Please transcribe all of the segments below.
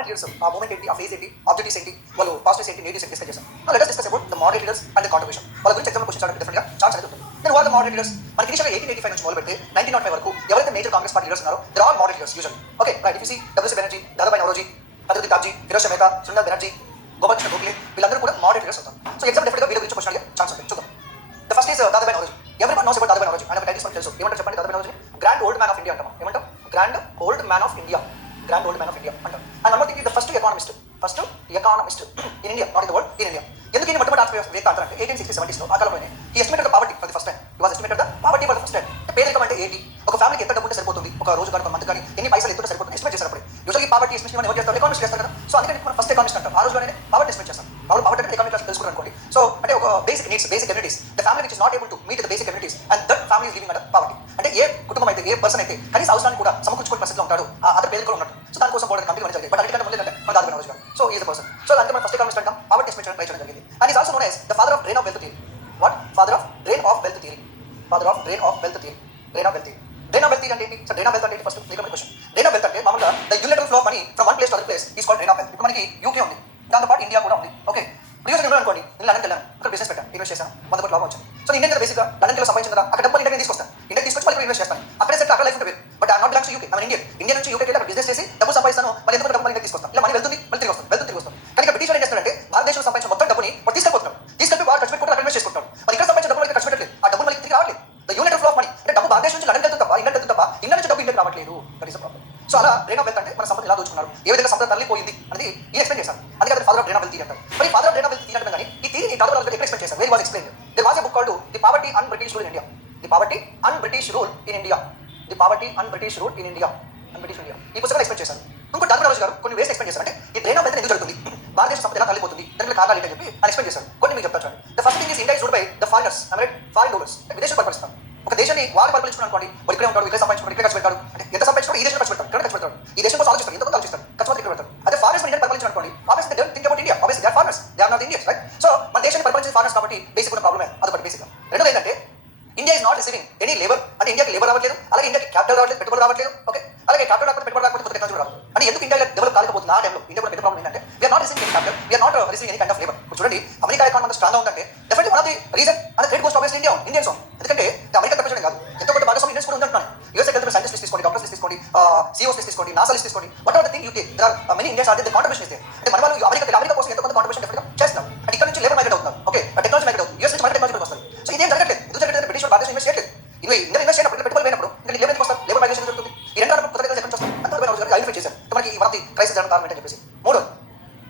Moderate leaders ఆ moment ఏంటి, ఆ ఫేజ్ ఏంటి, ఆబ్జెక్టివ్స్ ఏంటి, వాళ్ళు పాజిటివ్స్ ఏంటి, నెగటివ్స్ ఏంటి డిస్కస్ చేస్తాం. Let us discuss about the moderate leaders and the contribution. వాళ్ళ గురించి ఎగ్జామ్ క్వశ్చన్స్ అడగడానికి డిఫరెంట్ గా ఛాన్స్ అనేది ఉంటుంది. Then what the moderate leaders? మనకి ఇనిషియల్ 1885 నుంచి మొదలు పెడితే 1905 వరకు ఎవరైతే మేజర్ కాంగ్రెస్ పార్టీ లీడర్స్ ఉన్నారో they are moderate leaders usually. Okay right. If you see WC Banerjee, Dadabhai Naoroji, Aditi Tyabji, Firoz Shah Mehta, Sundar Banerjee, Gopal Krishna Gokhale, వీళ్ళందరూ కూడా మోడరేట్ లీడర్స్ అవుతారు. సో ఎగ్జామ్ డెఫినెట్ గా వీళ్ళ గురించి క్వశ్చన్ అడిగే ఛాన్స్ ఉంటుంది. చూద్దాం. The first is Dadabhai Naoroji. Everybody knows about Dadabhai Naoroji. ఆయన టైటిల్స్ మనకు తెలుసు. ఏమంటారు చెప్పండి? Dadabhai Naoroji grand old man of India అంటాం. ఏమంటాం? Grand old man of India. Grand old man of India అంటాం. And one more thing, the first economist in India, not in the world, in India. ఎందుకు ఈయన మొట్టమొదటి ఆర్థికవేత్త అంటారంటే 1860s 70s లో ఆ కాలంలోనే ఈ estimated the poverty for the first time. He was estimated the poverty for the first time. పేదరికం అంటే ఏంటి, ఒక ఫ్యామిలీకి ఎంత డబ్బు ఉంటే సరిపోతుంది, ఒక రోజు కానీ ఒక మంత్ కానీ ఎన్ని పైసలు ఎంత సరిపోతుంది ఎస్టిమేట్ చేసినప్పుడు యూజువల్లీ పావర్టీ ఎస్టిమేషన్ ఎవరు చేస్తారు? ఎకానమిస్ట్ చేస్తారు కదా. సో అందుకని మనం ఫస్ట్ ఎకానమిస్ట్ అంటాం. ఆ రోజులోనే పావర్టీ ఎస్టిమేట్ చేస్తాం. పావర్టీ అంటే ఎకానమిక్ క్లాస్ తెలుసుకున్నారు అనుకోండి. సో అంటే ఒక basic needs, basic amenities, the family which is not able to meet the basic amenities and that family is living under poverty. అంటే ఏ కుటుంబం అయితే, ఏ పర్సన్ అయితే కనీస అవసరాన్ని కూడా సమకూర్చుకునే పరిస్థితిలో ఉంటాడు, ఆ అదర్ పేదరికంలో ఉన్నట్టు. సో దానికోసం బోర్డు కంపెనీ మనం జరిగింది. బట్ అన్నిటికంటే ముందు ఏంటంటే మన దాదాబాయి నౌరోజీ గారు. So is the person. So దానికి మనం ఫస్ట్ ఎకానమిస్ట్ అంటాం. పావర్టీ ఎస్టిమేట్ ట్రై చేయడం జరిగింది. And is also known as the father of drain of wealth theory. What? Father of drain of wealth theory. Father of drain of wealth theory. Drain of wealth theory. Drain of wealth అంటే ఏంటి? So drain of wealth అంటే first మీకు question. Drain of wealth అంటే మామూలుగా the unilateral flow of money from one place to other place is called drain of wealth. ఇప్పుడు మనకి UK ఉంది, దాంతో పాటు ఇండియా కూడా ఉంది. ఓకే. యూఎస్ అనుకోండి, నేను లండన్కి వెళ్ళాను, అక్కడ బిజినెస్ పెట్టాను, ఇన్వెస్ట్ చేశాను, 100 కోట్ల లాభం వచ్చింది. సో ఇండియన్ కదా బేసిక్గా లండన్కి సంపాదించిన కదా, అక్కడ డబ్బులు ఇండియా తీసుకొస్తాను, ఇండియా తీసుకొచ్చి మళ్ళీ ఇన్వెస్ట్ చేస్తాను, అక్కడే సెట్, అక్కడ లైఫ్ ఉంటుంది. But I not belongs to UK, I Indian. India నుంచి యూకే వెళ్ళి బిజినెస్ చేసి డబ్బు సంపాదిస్తాను, మళ్ళీ ఎందుకు డబ్బు ఇండియా తీసుకొస్తాను, ఇలా మనీ వెళ్తుంది, మళ్ళీ తిరిగి వస్తుంది, తిరిగి వస్తుంది. కానీ ఇక్కడ బ్రిటిష్ ఏం చేస్తారంటే భారతదేశంలో సంపాదించిన మొత్తం డబ్బుని వాడు తీసుకెళ్ళిపోతున్నాడు, తీసుకెళ్ళి వాడు ఖర్చు పెట్టుకుంటారు, అక్కడ ఇన్వెస్ట్ చేసుకుంటారు. మరి ఇక్కడ సంపాదించిన డబ్బులు ఖర్చు పెట్టలేదు, ఆ డబ్బులు మళ్ళీ తిరిగి రావట్లేదు. The unit flow of money అంటే డబ్బు భారతదేశం నుంచి లండన్ వెళ్తుంది తప్ప, ఇండియా వెళ్తుంది తప్ప, ఇండియా నుంచి డబ్బు ఇండియాకి రావట్లేదు. That is the problem. So అలా డ్రైన్ ఆఫ్ వెల్త్ అంటే మన సంపద ఎలా దోచుకున్నారు, ఏ విధంగా సంపద తరలిపోయింది అనేది ఈ ఎక్స్ప్లెయిన్ చేశారు. అందుకే అది father of drain of wealth theory అంటారు. మరి father of drain of wealth theory అంటే కానీ ఈ థియరీ దాదాపు ఎక్కడ ఎక్స్ప్లెయిన్ చేశారు? Very was explain. There was a book called the poverty and British rule in India. The poverty and British rule in India. The poverty and British rule in India. And British India ఈ పుస్తకాలు explain చేశారు. ఇంకో దాదాపు రాజు గారు కొన్ని వేస్ explain చేశారు. అంటే ఈ డ్రైన్ ఆఫ్ వెల్త్ ఎందుకు జరుగుతుంది, భారతదేశ సంపద ఎలా తరలిపోతుంది, దానికి కారణాలు ఏంటని చెప్పి ఆయన ఎక్స్ప్లెయిన్ చేశారు. కొన్ని మీకు చెప్తాను. The first thing is India is ruled by the foreigners, foreign rulers. విదేశాలు పరిపాలిస్తారు. ఒక దేశాన్ని వాళ్ళు పరిపాలించుకున్నారు అనుకోండి, వాడు ఇక్కడే ఉంటాడు, ఇక్కడ సంపాదించుకుంటాడు, ఇక్కడ ఖర్చు పెడతాడు. అంటే ఎంత సంపాదించుకుంటాడు ఈ దేశంలో ఖర్చు పెడతాడు, ఇక్కడ ఖర్చు పెడతాడు. ఈ దేశం కోసం ఆలోచిస్తారు, ఎంతమంది ఆలోచిస్తారు, ఖర్చు ఇక్కడ పెడతారు. అదే ఫారినర్స్ ఇండియా పరిపాలించారు అనుకోండి, obviously they don't think about India, obviously they are foreigners, they are not Indians, right? So మన దేశాన్ని పరిపాలించే ఫారినర్స్ కాబట్టి బేసిక్ ఉన్న ప్రాబ్లమే అదొకటి బేసిక్. రెండోది ఏంటంటే India is not receiving any labour. అంటే ఇండియాకి లేబర్ రావట్లేదు, అలాగే ఇండియాకి క్యాపిటల్ రావట్లేదు, పెట్టుబడి రావట్లేదు. ఓకే, అలాగే క్యాపిటల్ రాకపోతే పెట్టుబడి రాకపోతే కొత్త టెక్నాలజీ రాదు. అంటే ఎందుకు ఇండియా డెవలప్ కాలేకపోతుంది? ఆ టైంలో ఇండియా కూడా పెద్ద ప్రాబ్లం ఏంటంటే we are not receiving any capital, we are not receiving any kind of labour. చూడండి, అమెరికా ఎకానమీ అంత స్ట్రాంగ్ ఉందంటే definitely one of the reason and trade cost obviously Indians. ఎందుకంటే అమెరికా తప్పకుండా కాదు, ఎంతో కొంత భాగస్వామి ఇండియన్స్ కూడా ఉంటున్నాను. యూఎస్ వెళ్తే సైంటిస్ట్ తీసుకోండి, డాక్టర్స్ తీసుకోండి, సిఓస్ తీసుకోండి, నాసా తీసుకోండి, what are the thing UK there are many Indians are they contribution is there. అంటే మన వాళ్ళు అమెరికా కోసం ఎంతో కొంత కాంట్రిబ్యూషన్ డెఫినెట్గా చేస్తున్నారు. అంటే ఇక్కడ నుంచి లేబర్ మైగ్రేట్ అవుతున్నారు. ఓకే, టెక్నాలజీ మైగ్రేట్ అవుతుంది, యూఎస్ నుంచి మన టెక్నాలజీ వస్తారు. సో ఇదేం జరగట్లేదు. ఎందుకు జరగట్లేదు? బ్రిటిష్ భారతదేశం ఇన్వెస్ట్ చేయట్లేదు. ఇవి ఇండియా ఇన్వెస్ట్ చేయనప్పుడు పెట్టుబడి పోయినప్పుడు ఇంకా లేబర్ ఎందుకు వస్తారు? లేబర్ మైగ్రేషన్ జరుగుతుంది. ఈ రెండు కొత్త టెక్నాలజీ ఎక్కడ వస్తారు? అంతా ఐడెంటిఫై చేశారు. మనకి one of the crisis government అని చెప్పేసి. మూడో,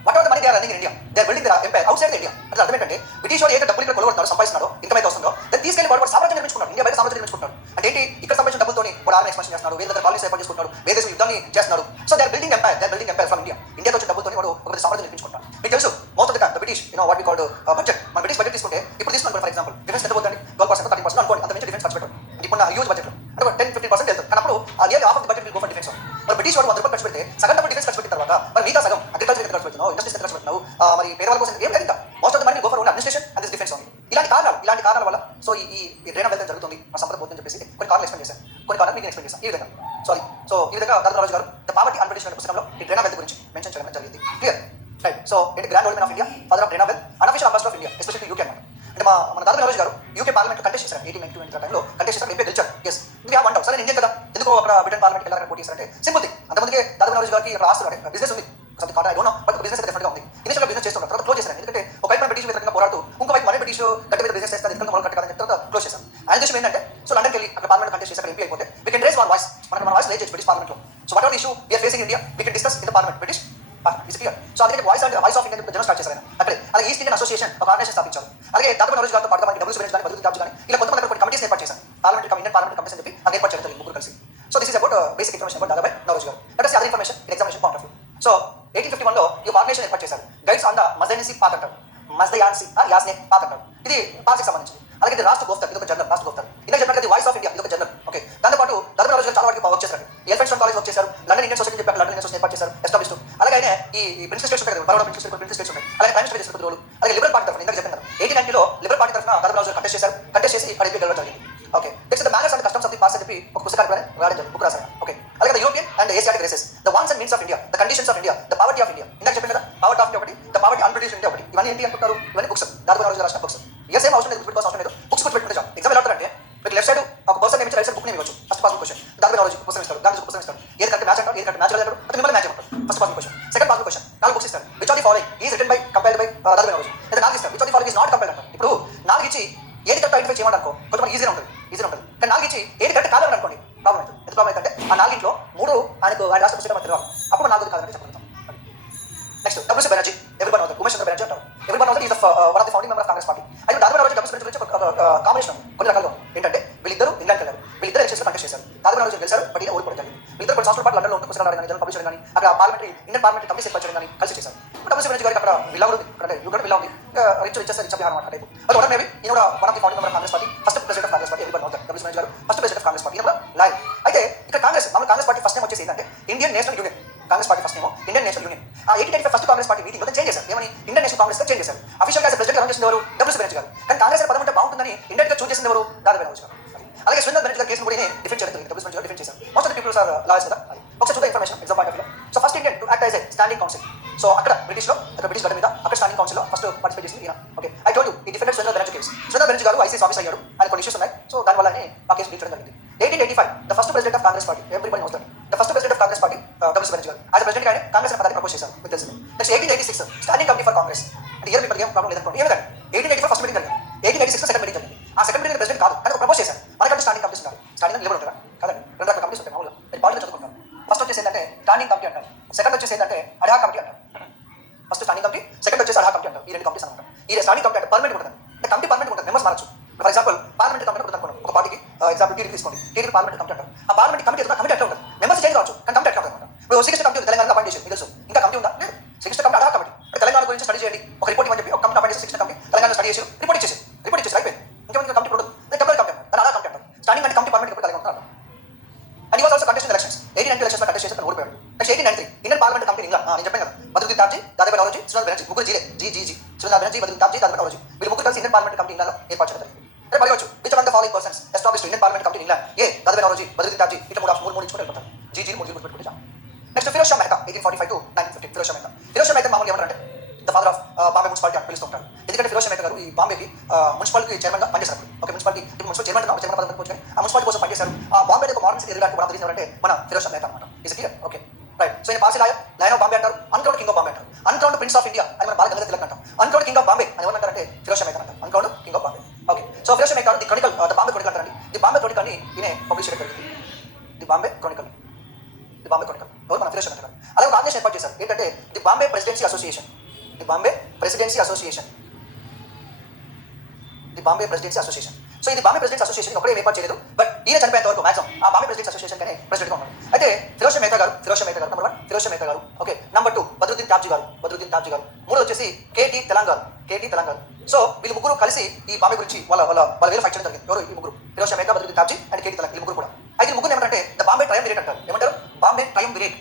what are the money they are running in India, they are building their empire outside India. అంటే అర్థం ఏంటంటే బ్రిటిష్ వాడు ఏ డబ్బులు ఇక్కడ కొలగొడతారో, సంపాదిస్తున్నారో, ఇన్కమ్ అయితే వస్తుందో దాన్ని తీసుకెళ్లి వాడు సామ్రాజ్యం నిర్మించుకున్నారు. ఇండియా బయట సామ్రాజ్యం నిర్మించుకుంటారు. అంటే ఏంటి? ఇక్కడ సంపాదించిన డబ్బులతోని వాడు ఆర్మీ ఎక్స్పాన్షన్ చేస్తున్నారు, వేరే దగ్గర కాలనీస్ ఏర్పాటు చేసుకుంటారు, వేరే దేశం యుద్ధాన్ని చేస్తున్నారు. So they are building empire from India. ఇండియాతో వచ్చిన డబ్బులతోని వాడు ఒక సామ్రాజ్యం నిర్మించుకుంటారు. మీకు తెలుసు most of the British what we called budget. మన బ్రిటిష్ బడ్జెట్ తీసుకుంటే ఇప్పుడు తీసుకున్నాం ఫర్ ఎగ్జాంపుల్, డిఫెన్స్ ఎంత పోతుంది? 12% 13% అనుకోండి, అంత మించి డిఫెన్స్ ఖర్చు పెట్టారు. ఇప్పుడు హ్యూజ్ బడ్జెట్ అంటే 10-15% వెళ్తారు. కానీ అప్పుడు nearly half of the budget will go for defence. మరి బ్రిటిష్ వాడు 100 రూపాయలు ఖర్చు పెడితే సగం డబ్బు డిఫెన్స్ ఖర్చు పెట్టిన తర్వాత మరి మిగతా సగం అగ్రికల్చర్ ఎంత ఖర్చు పెడుతున్నావు, ఇండస్ట్రీస్ ఎంత ఖర్చు పెడుతున్నావు, మరి పేదవాళ్ళ కోసం ఏం లేదు. ఇంకా most of the money go for only administration and this defence only. ఇలాంటి కారణాల వల్ల సో ఈ డ్రైన్ ఆఫ్ వెల్త్ జరుగుతుంది, మన సంపద పోతుందని చెప్పేసి కొన్ని కారణాలు ఎక్స్ప్లెయిన్ చేశాను. కొన్ని కారణాలు మీకు ఎక్స్ప్లెయిన్ చేశాను ఈ విధంగా. సో ఈ విధంగా దాదాపు రాజు గారు ద పావర్టీ అండ్ బ్రిటిష్ పుస్తకంలో ఈ డ్రైన్ ఆఫ్ వెల్త్ గురించి మెన్షన్ చేయడం జరిగింది. Clear, right? సో ఏంటి grand old man of India, father of drain of wealth, unofficial ambassador of India especially UK అన్నమాట. అంటే మన దాదాపు రాజు గారు యూకే పార్లమెంట్ కంటెస్ట్ చేశారు 1892 టైంలో. కంటెస్ట్ చేశారు, ఎంపీ గెలిచారు. ఎస్, ఇది వన్ డౌట్. సరే ఇండియన్ కదా, ఎందుకు అక్కడ బ్రిటన్ పార్లమెంట్ వెళ్ళాలని పోటీ చేశారంటే సింపుల్ థింగ్. అంతమందికి దాదాపు రాజు గారికి ఇక్కడ ఆస్తులు అంటే బిజినెస్ ఉంది, something contract don't know, but business డెఫినెట్గా ఉంది. ఇనిషియల్గా బిజినెస్ చేస్తున్నారు, తర్వాత క్లోజ్ చేశారు. ఎందుకంటే ఒక వైపు బ్రిటిష్ వ్యతిరేకంగా పోరాడుతూ ఇంకో వైపు మన బ్రిటిష్ గట్టి మీద బిజినెస్ చేస్తారు, ఎందుకంటే కట్ట కాదని తర్వాత క్లోజ్ చేశారు. ఆయన దేశం ఏంటంటే సో లండన్కి వెళ్ళి అక్కడ పార్లమెంట్ కంటెస్ట్ చేసి అక్కడ ఎంపీ అయిపోతే we can raise one voice, మన వాయిస్ రేజ్ చేయొచ్చు బ్రిటిష్ పార్లమెంట్లో. So what are issue we are facing India, we can discuss in the parliament British is clear. So అందుకే voice of India journal start చేశారు అక్కడే. అలాగే East Indian Association ఒక organisation స్థాపించారు. అలాగే దాదాపు నౌరోజీ గారితో పాటు మనకి డబ్ల్యూసీ బెనర్జీ కానీ, అదితి తాబ్జీ కానీ ఇలా కొంతమంది కొన్ని కమిటీస్ ఏర్పాటు చేశారు. ఇండియన్ పార్లమెంట్ కమిటీస్ అని చెప్పి అది ఏర్పాటు చేయడం ముగ్గురు కలిసి. So this is about basic information about Dadabhai Naoroji garu. That is other information in examination point of view. So 1851లో ఈ ఆర్గనైజేషన్ ఏర్పాటు చేశారు. Guides on the Mazdayasnee path అంటారు, మజ్దయాన్సీ యాస్నే పాత్ అంటారు. ఇది పాస్కి సంబంధించింది. అలాగే ఇది రాష్ట్ర గోఫ్తర్, ఇది ఒక జర్నల్, రాష్ట్ర గోఫ్తర్. ఇందాక చెప్పినట్టు వాయిస్ ఆఫ్ ఇండియా, ఇది ఒక జర్నల్. ఓకే, దాంతోపాటు దాదాపు నౌరోజీ గారు చాలా వరకు వర్క్ చేశారు. ఎలిఫెంట్స్టోన్ కాలేజ్ వర్క్ చేశారు, లండన్ ఇండియన్ సొసైటీ చెప్పారు, లండన్ ఇండియన్ సొసైటీ ఏర్పాటు చేశారు, ఎస్టాబ్లిష్డ్. అలాగే ఆయన ఈ ప్రిన్సెస్ స్టేట్స్ ఉంటాయి కదా, బరోడా ప్రిన్సెస్ స్టేట్స్ ఉన్నాయి. అలాగే ప్రైమ్ మినిస్టర్ చేసిన రోల్. అలాగే లిబరల్ పార్టీ తరఫున ఇందాక చెప్పాను కదా 1890లో లిబరల్ పార్టీ తరఫున దాదాపు నౌరోజీ కంటెస్ట్ చేశారు. కంటెస్ట్ చేసి అక్కడ గెలవడం జరిగింది. Okay, next the manners and customs of the past అని చెప్పి ఒక పుస్తకాన్ని రాయడం జరిగింది, బుక్ రాశారు. ఓకే, అలాగే the European and Asiatic races, the wants and means of India, the conditions of India, the poverty of ఇవన్నీ ఏంటి అనుకుంటారు? ఇవన్నీ బుక్స్, దాదాపు రోజు రాసిన బుక్స్. ఇయర్స్ ఏం అవసరం లేదు, గుర్తుపెట్టుకోవాల్సిన అవసరం లేదు. బుక్స్ గుర్తుపెట్టుకుంటే చాలు. ఎగ్జామ్ ఎలా అవుతారంటే మీకు లెఫ్ట్ సైడ్ ఒక పర్సన్ ఏమి రైట్ సైడ్ బుక్ నేమ్ ఇవ్వచ్చు. ఫస్ట్ పాస్ క్వశ్చన్ దాదాపు రోజు పుస్తకం ఇస్తారు, దాని పుస్తకం ఇస్తారు. ఏది కరెక్ట్ మ్యాచ్ అంటారు, ఏది కరెక్ట్ మ్యాచ్ అంటారు, అది మిమ్మల్ని మ్యాచ్ అంటారు. First pass question. Second pass question 4 books ఇస్తారు. Which of the following is written by compiled by దాదాపు రోజు. లేదా 4 ఇస్తారు. Which of the following is not compiled అంటారు. ఇప్పుడు 4 ఇచ్చి ఏది కరెక్ట్ ఐడెంటిఫై చేయమని అనుకో కొంచెం ఈజీగా ఉంటుంది, కానీ 4 ఇచ్చి ఏది కరెక్ట్ కాదని అనుకోండి ప్రాబ్లం అవుతుంది. ఎంత ప్రాబ్లం అయితే ఆ 4 3 ఆయన రాష్ట్ర పుస్తకం తెలియాలి, అప్పుడు 4 కాదని చెప్పగలుగుతాం. Next WC Banerjee, everybody knows Umesh Chandra Banerjee అంటారు. Everybody knows is one of the founding member of Congress party. అయితే దాదాపు రోజు డబ్ల్యూసీ బెనర్జీ గురించి కాంబినేషన్ కొన్ని రకాలుగా ఏంటంటే వీళ్ళిద్దరు ఇంగ్లాండ్కి వెళ్ళారు, వీళ్ళిద్దరు ఎలక్షన్స్ కంటెస్ట్ చేశారు. దాదాపు రోజు గెలిచారు, బట్ ఈయన ఓడిపోవడం జరిగింది. వీళ్ళిద్దరు కొన్ని సంవత్సరాల పాటు లండన్లో ఉంటూ పుస్తకాలు రాయడం కానీ, పబ్లిష్ చేయడం కానీ, అక్కడ ఇండియన్ పార్లమెంటరీ కమిటీ ఏర్పరచడం కానీ కలిసి చేశారు. డబ్ల్యూసీ బెనర్జీ గారికి అక్కడ విలా ఉంది, అంటే యూనిట్ విలా ఉంది, రిచ్ బిహార్ అనమాట టైపు. అది ఒకటి మేబీ ఈయన కూడా one of the founding member of Congress party, first president of Congress party. Everybody knows WC Banerjee garu first president of Congress party, కూడా లాయర్. అయితే ఇక్కడ కాంగ్రెస్ పార్టీ ఫస్ట్ టైం వచ్చేసి ఏంటంటే Indian National Union. Congress party first నేమో ఇండియన్ నేషనల్ యూనియన్. ఆ 1885 first Congress party meeting change చేశారు. ఏమని Indian National Congress change చేశారు. అఫీషియల్ గా ప్రెసిడెంట్ గా చేసింది ఎవరు? డబ్ల్యూసీ బెనర్జీ గారు. కానీ కాంగ్రెస్ పదం ఉంటే బాగుంటుందని ఇండియన్ గా చూస్ చేసింది ఎవరు? దాదాపు రోజు గారు. అలాగే సురేంద్ర బెనర్జీ గారి కేసును కూడా డిఫెండ్ చేయడం జరిగింది. డబ్ల్యూసీ బెనర్జీ గారు డిఫెండ్ చేశారు. Most of the peoples are lawyers కదా. ఒకసారి చూద్దాం information exam point of view. So first Indian to act as a standing council. So అక్కడ బ్రిటిష్ గడ్డ మీద అక్కడ స్టాండింగ్ కౌన్సిల్ లో ఫస్ట్ పార్టిసిపేట్ చేసింది ఈయన. ఓకే, ఐ టోల్డ్ యూ ఈ డిఫెండెడ్ సురేంద్ర బెనర్జీ కేసు. సురేంద్ర బెనర్జీ గారు ఐసీఎస్ ఆఫీస్ అయ్యారు, ఆయన కొన్ని ఇష్యూస్ ఉన్నాయి. సో దానివల్ల ఆ కేసు డీల్ చేయడం జరిగింది. 1885 the first president of Congress party. Everybody knows that the first president of Congress party WC Banerjee garu. As president ఆయన కాంగ్రెస్ పదాన్ని ప్రపోజ్ చేశారు, మీకు తెలిసింది. Next 1886 standing committee for Congress. అంటే ఇయర్ మీకు ఏం ప్రాబ్లం లేదనుకోండి. ఏమి 1884 ఫస్ట్ మీటింగ్ జరిగింది, 1886 సెకండ్ మీటింగ్ జరిగింది. ఆ సెకండ్ మీటింగ్ ప్రెసిడెంట్ కాదు, కానీ ప్రపోజ్ చేశారు. మనకంటే స్టాండింగ్ కమిటీస్ ఉంటారు. స్టాండింగ్ లెవెల్ ఉంటారా కాదండి, 2 రకాల కమిటీస్ ఉంటాయి మామూలుగా. మీరు పార్టీలో చదువుకుంటారు. ఫస్ట్ వచ్చేసి ఏంటంటే స్టాండింగ్ కమిటీ అంటారు, సెకండ్ వచ్చేసి ఏంటంటే అడా కమిటీ అంటారు. ఫస్ట్ స్టాండింగ్ కమిటీ, సెకండ్ వచ్చేసి అడా కమిటీ అంటారు. ఈ 2 కమిటీస్ అనమాట. ఈ స్టాండింగ్ కమిటీ అంటే పర్మనెంట్ ఉంటుంది, అంటే కమిటీ పర్మనెంట్ ఉంటుంది, మెంబర్స్ మారచ్చు. ఫర్ ఎగ్జాంపుల్ పార్లమెంట్ కమిటీ ఉంటుంది అనుకోండి, ఒక పార్టీకి ఎగ్జాంపుల్ టీడీపీ తీసుకోండి, టీడీపీ పార్లమెంట్ కమిటీ అంటారు. ఆ పార్లమెంట్ కమిటీ కమిటీ ఎట్లా ఉంటుంది, మెంబర్స్ చేంజ్ కావచ్చు, కానీ కమిటీ ఎట్లా ఉంటుంది. ఇప్పుడు శ్రీకృష్ణ కమిటీ తెలంగాణ అపాయింట్ చేసి తెలుసు, ఇంకా కమిటీ ఉందా? లేదు. శ్రీకృష్ణ కమిటీ అడా కమిటీ, తెలంగాణ గురించి స్టడీ చేయండి, ఒక రిపోర్ట్ ఇవ్వని చెప్పి ఒక కమిటీ అపాయింట్ చేసి శ్రీకృష్ణ కమిటీ తెలంగాణ స్టడీ చేసి రిపోర్ట్ ఇచ్చేసి అయిపోయింది. ఇంకేమైనా కమిటీ ఉండదు, టెంపరీ కమిటీ అంటారు, దాని అడా కమిటీ అంటారు. స్టాండింగ్ అంటే కమిటీ పర్మనెంట్ కలిగి ఉంటారు. And was also contest elections 1890 elections contest చేసి ఓడిపోయాడు. Next 1893 Indian parliament committee England. నేను చెప్పాను కదా, బద్రుద్దీన్ తాబ్జీ, దాదాపు నౌరోజీ, సురేంద్ర బెనర్జీ, ముగ్గురు సురేంద్ర బెనర్జీ, బద్రుద్దీన్ తాబ్జీ, దాదాపు నౌరోజీ, వీళ్ళు ముగ్గురు కలిసి ఇండియన్ పార్లమెంట్ కమిటీ ఇంగ్లాండ్ ఏర్పాటు చేయడం జరిగింది. అంటే పడవచ్చు which of the following persons established Indian parliament committee England? A దాదాపు నౌరోజీ, బద్రుద్దీన్ తాబ్జీ, ఇట్లా మూడు ఇచ్చుకుంటే వెళ్ళిపోతారు. మూడు గుర్తుపెట్టుకుంటే చాలు. Next Firoz Shah Mehta 1845 to 1915. ఫిరోజ్ షా మెహతా మామూలుగా ఏమంటారంటే the father of Bombay municipality అని పిలుస్తుంటారు. ఎందుకంటే ఫిరోజ్ షా మెహతా గారు ఈ బాంబేకి మున్సిపాలిటీ చైర్మన్ గా పనిచేశారు. ఓకే, మున్సిపాలిటీ చైర్మన్ పదవి పోవచ్చు, ఆ మున్సిపాలిటీ కోసం పనిచేశారు. ఆ బాంబే ఒక మోడర్న్ సిటీ ఎదురుగా కూడా తెలిసినారంటే మన ఫిరోజ్ షా మెహతా అనమాట. Is clear? Okay right. So ఈయన పార్సీ లయన్ ఆఫ్ బాంబే అంటారు, అన్క్రౌండ్ కింగ్ ఆఫ్ బాంబే అంటారు, అన్క్రౌండ్ ప్రిన్స్ ఆఫ్ ఇండియా అని మన బాగా గంగా తిలక్ అంటాం, అన్క్రౌండ్ కింగ్ ఆఫ్ బాంబే అని ఏమంటారంటే ఫిరోజ్ షా మెహతా అంటారు, uncrowned king of Bombay. Okay, so Firoz Shah Mehta the chronicle the Bombay chronicle అంటారండి. ది బాంబే క్రానికల్ ని ఈయన పబ్లిష్ చేయడం జరిగింది. ది బాంబే క్రానికల్ ఎవరు? మన ఫిరోజ్ షా మెహతా గారు. అలాగే ఒక ఆర్గనైజేషన్ ఏర్పాటు చేశారు, ఏంటంటే the Bombay presidency association. The Bombay presidency association. So ఇది బాంబే ప్రెసిడెన్సీ అసోసియేషన్ ఒకటే ఏర్పాటు చేయలేదు, బట్ ఈయన చనిపోయేంత వరకు మాక్సిమం ఆ బాంబే ప్రెసిడెన్సీ అసోసియేషన్ కానీ ప్రెసిడెంట్ గా ఉన్నారు. అయితే ఫిరోజ్ షా మెహతా గారు నెంబర్ 1 ఫిరోజ్ షా మెహతా గారు. ఓకే, నెంబర్ 2 బద్రుద్దీన్ తాబ్జీ గారు. 3 వచ్చేసి కేటీ తెలంగాణ. సో వీళ్ళు ముగ్గురు కలిసి ఈ బాంబే గురించి వాళ్ళ వేరే ఫైట్ చేయడం జరిగింది. ఎవరు ఈ ముగ్గురు? ఫిరోజ్ షా మెహతా, బద్రుద్దీన్ తాబ్జీ అండ్ కేటీ తెలంగాణ, ఈ ముగ్గురు కూడా. అయితే ముగ్గురు ఏమంటారంటే ద బాంబే ట్రయంవిరేట్ అంటారు. ఏమంటారు? బాంబే ట్రయంవిరేట్.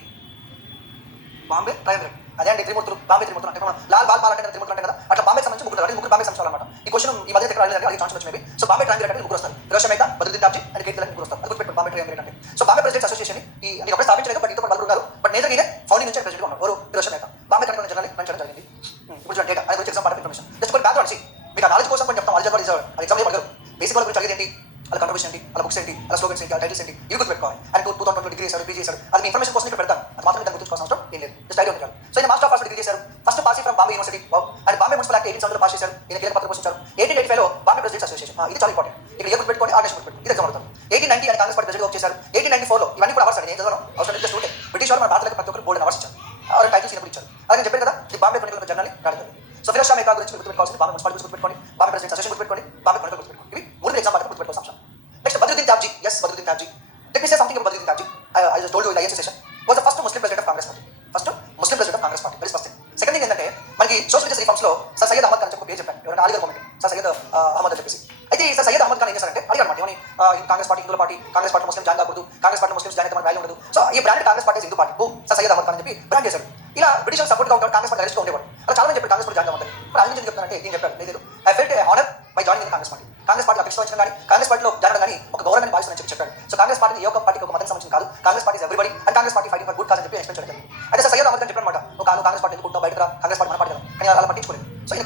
అదే అండి త్రిమూర్తులు, బాంబే త్రిమూర్తులు అంటే మనం లాల్ బాల్ అంటే త్రిమూర్తులు అంటే కదా, అట్లా బాంబే సంబంధించి ముగ్గురు బాంబే సంబంధించాలి అనమాట. ఈ క్వశ్చన్ ఈ మధ్య ఎక్కడ రాలేదంటే అది ఛాన్స్ వచ్చి మేబీ. సో బాంబే ట్రయంవిరేట్ అంటే ముగ్గురు వస్తారు, ఫిరోజ్ షా మెహతా, బద్రుద్దీన్ తాబ్జీ అండ్ కేటీ తెలంగాణ ముగ్గురు వస్తారు. అది గుర్తుపెట్టుకోండి బాంబే ట్రయంవిరేట్ అంటే. సో బాంబే ప్రెసిడెంట్స్ అసోసియేషన్ ఈ నేను ఒకటే స్థాపించలేదు, బట్ ఇంత నలుగురు ఉన్నారు, బట్ నేత ఈయన ఫౌండింగ్ నుంచి ప్రెసిడెంట్ ఉన్నారు. ఎవరు? ఫిరోజ్ షా మెహతా. బాంబే కనుక జనరల్ పెంచడం జరిగింది. ఇప్పుడు చూడండి డేటా, అది గురించి exam part of information. Just కొన్ని బ్యాక్గ్రౌండ్ మీకు ఆ నాలెడ్జ్ కోసం కొంచెం చెప్తాం. అది ఎగ్జామ్ అడగరు. బేసిక్ వాళ్ళ గురించి అడిగేది ఏంటి, వాళ్ళ కంట్రిబ్యూషన్ ఏంటి, వాళ్ళ బుక్స్ ఏంటి, వాళ్ళ స్లోగన్స్ ఏంటి, వాళ్ళ టైటిల్స్ ఏంటి, ఇవి గుర్తుపెట్టుకోవాలి. అండ్ 2020 డిగ్రీ చేశారు, పీజీ చేశారు, అది మీ ఇన్ఫర్మేషన్ కోసం ఇక్కడ పెడతాను. అది మాత్రం దాన్ని గుర్తుంచుకోవాల్సిన అవసరం ఏం లేదు, జస్ట్ ఐడియా ఉంటారు. సో ఈయన మాస్టర్ ఆఫ్ ఆర్ట్స్ డిగ్రీ చేశారు. First pass from Bombay university and Bombay municipal act 1870 pass చేశారు. ఈయన కీలక పాత్ర పోషించారు. 1885 లో బాంబే ప్రెసిడెంట్స్ అసోసియేషన్, ఇది చాలా ఇంపార్టెంట్. ఇక్కడ ఏ గుర్తుపెట్టుకోండి, ఆర్గనైజేషన్ గుర్తుపెట్టుకోండి, ఇది ఎగ్జామ్ అడుగుతారు. 1890 అని కాంగ్రెస్ పార్టీ ప్రెసిడెంట్ వచ్చేసారు. 1894 లో ఇవన్నీ కూడా అవర్స్ అండి, నేను చదవను అవసరం లేదు, జస్ట్ ఉంటే బ్రిటిష్ వాళ్ళు మన భారతలకు ప్రతి ఒక్కరు బోల్డ్ అవర్స్ ఇచ్చారు. టైటిల్స్ ఈయన ఇచ్చారు. అది నేను చెప్పాను కదా, ది బాంబే క్రానికల్ జర్నల్ రాలేదు. సో ఫిరోజ్ షా మెహతా గురించి గుర్తుపెట్టుకోవాల్సింది బాంబే మున్సిపాలిటీ గుర్తుపెట్టుకోండి, బాంబే ప్రెసిడెంట్స్ అసోసియేషన్ గుర్తుపెట్టుకోండి, బాంబే క్రానికల్ గుర్తుపెట్టుకోండి. ఇవి 3 ఎగ్జామ్ పార్ట్ గుర్తుపెట్టుకోవాల్సిన అంశం. Next Badruddin Tyabji. Badruddin Tyabji. Let me say something about Badiuddin Tabji. I just told you in the ISC session. Was the first Muslim president of Congress Party. That is first thing. Second thing ఏంటంటే మనకి social justice reforms లో sir Syed Ahmed Khan చెప్పి పేరు చెప్పాను. ఎవరైనా Aligarh moment sir Syed Ahmed అని చెప్పేసి. అయితే ఈ సర్ సయ్యద్ అహ్మద్ ఖాన్ ఏం చేశారంటే అడిగారు అనమాట, ఏమని కాంగ్రెస్ పార్టీ హిందువుల party, Congress party Muslim join కాకూడదు, కాంగ్రెస్ పార్టీ ముస్లిమ్స్ జాయిన్ అయితే మన వాల్యూ ఉండదు. సో ఈ brand Congress party Hindu party sir Syed Ahmed Khan అని చెప్పి బ్రాండ్ చేశారు. ఇలా బ్రిటిష్ సపోర్ట్ గా ఉంటారు, కాంగ్రెస్ పార్టీ అరెస్ట్ ఉండేవాడు. అలా చాలా మంది చెప్పారు కాంగ్రెస్ పార్టీ జాయిన్ అవ్వాలి. ఇప్పుడు ఆయన గురించి చెప్తానంటే ఏం చెప్పారు లేదు, I felt a honour by joining in Congress party. Congress party అభిష్టం కానీ కాంగ్రెస్ పార్టీలో జాయిన్ కానీ ఒక గౌరవాన్ని భావిస్తుందని చెప్పి చెప్పారు. సో కాంగ్రెస్ పార్టీ ఏ ఒక్క పార్టీకి ఒక మతం సంబంధించి కాదు, Congress party everybody and Congress party fighting for good cause అని చెప్పి ఎక్స్ప్లెయిన్ చేయడం జరిగింది. అయితే సర్ సయ్యద్ అహ్మద్ ఖాన్ చెప్పారు అనమాట, ఒక కాంగ్రెస్ పార్టీ ఎందుకు బయట కాంగ్రెస్ పార్టీ మన పార్టీ కదా, కానీ అలా పట్టించుకోలేదు. సో ఈ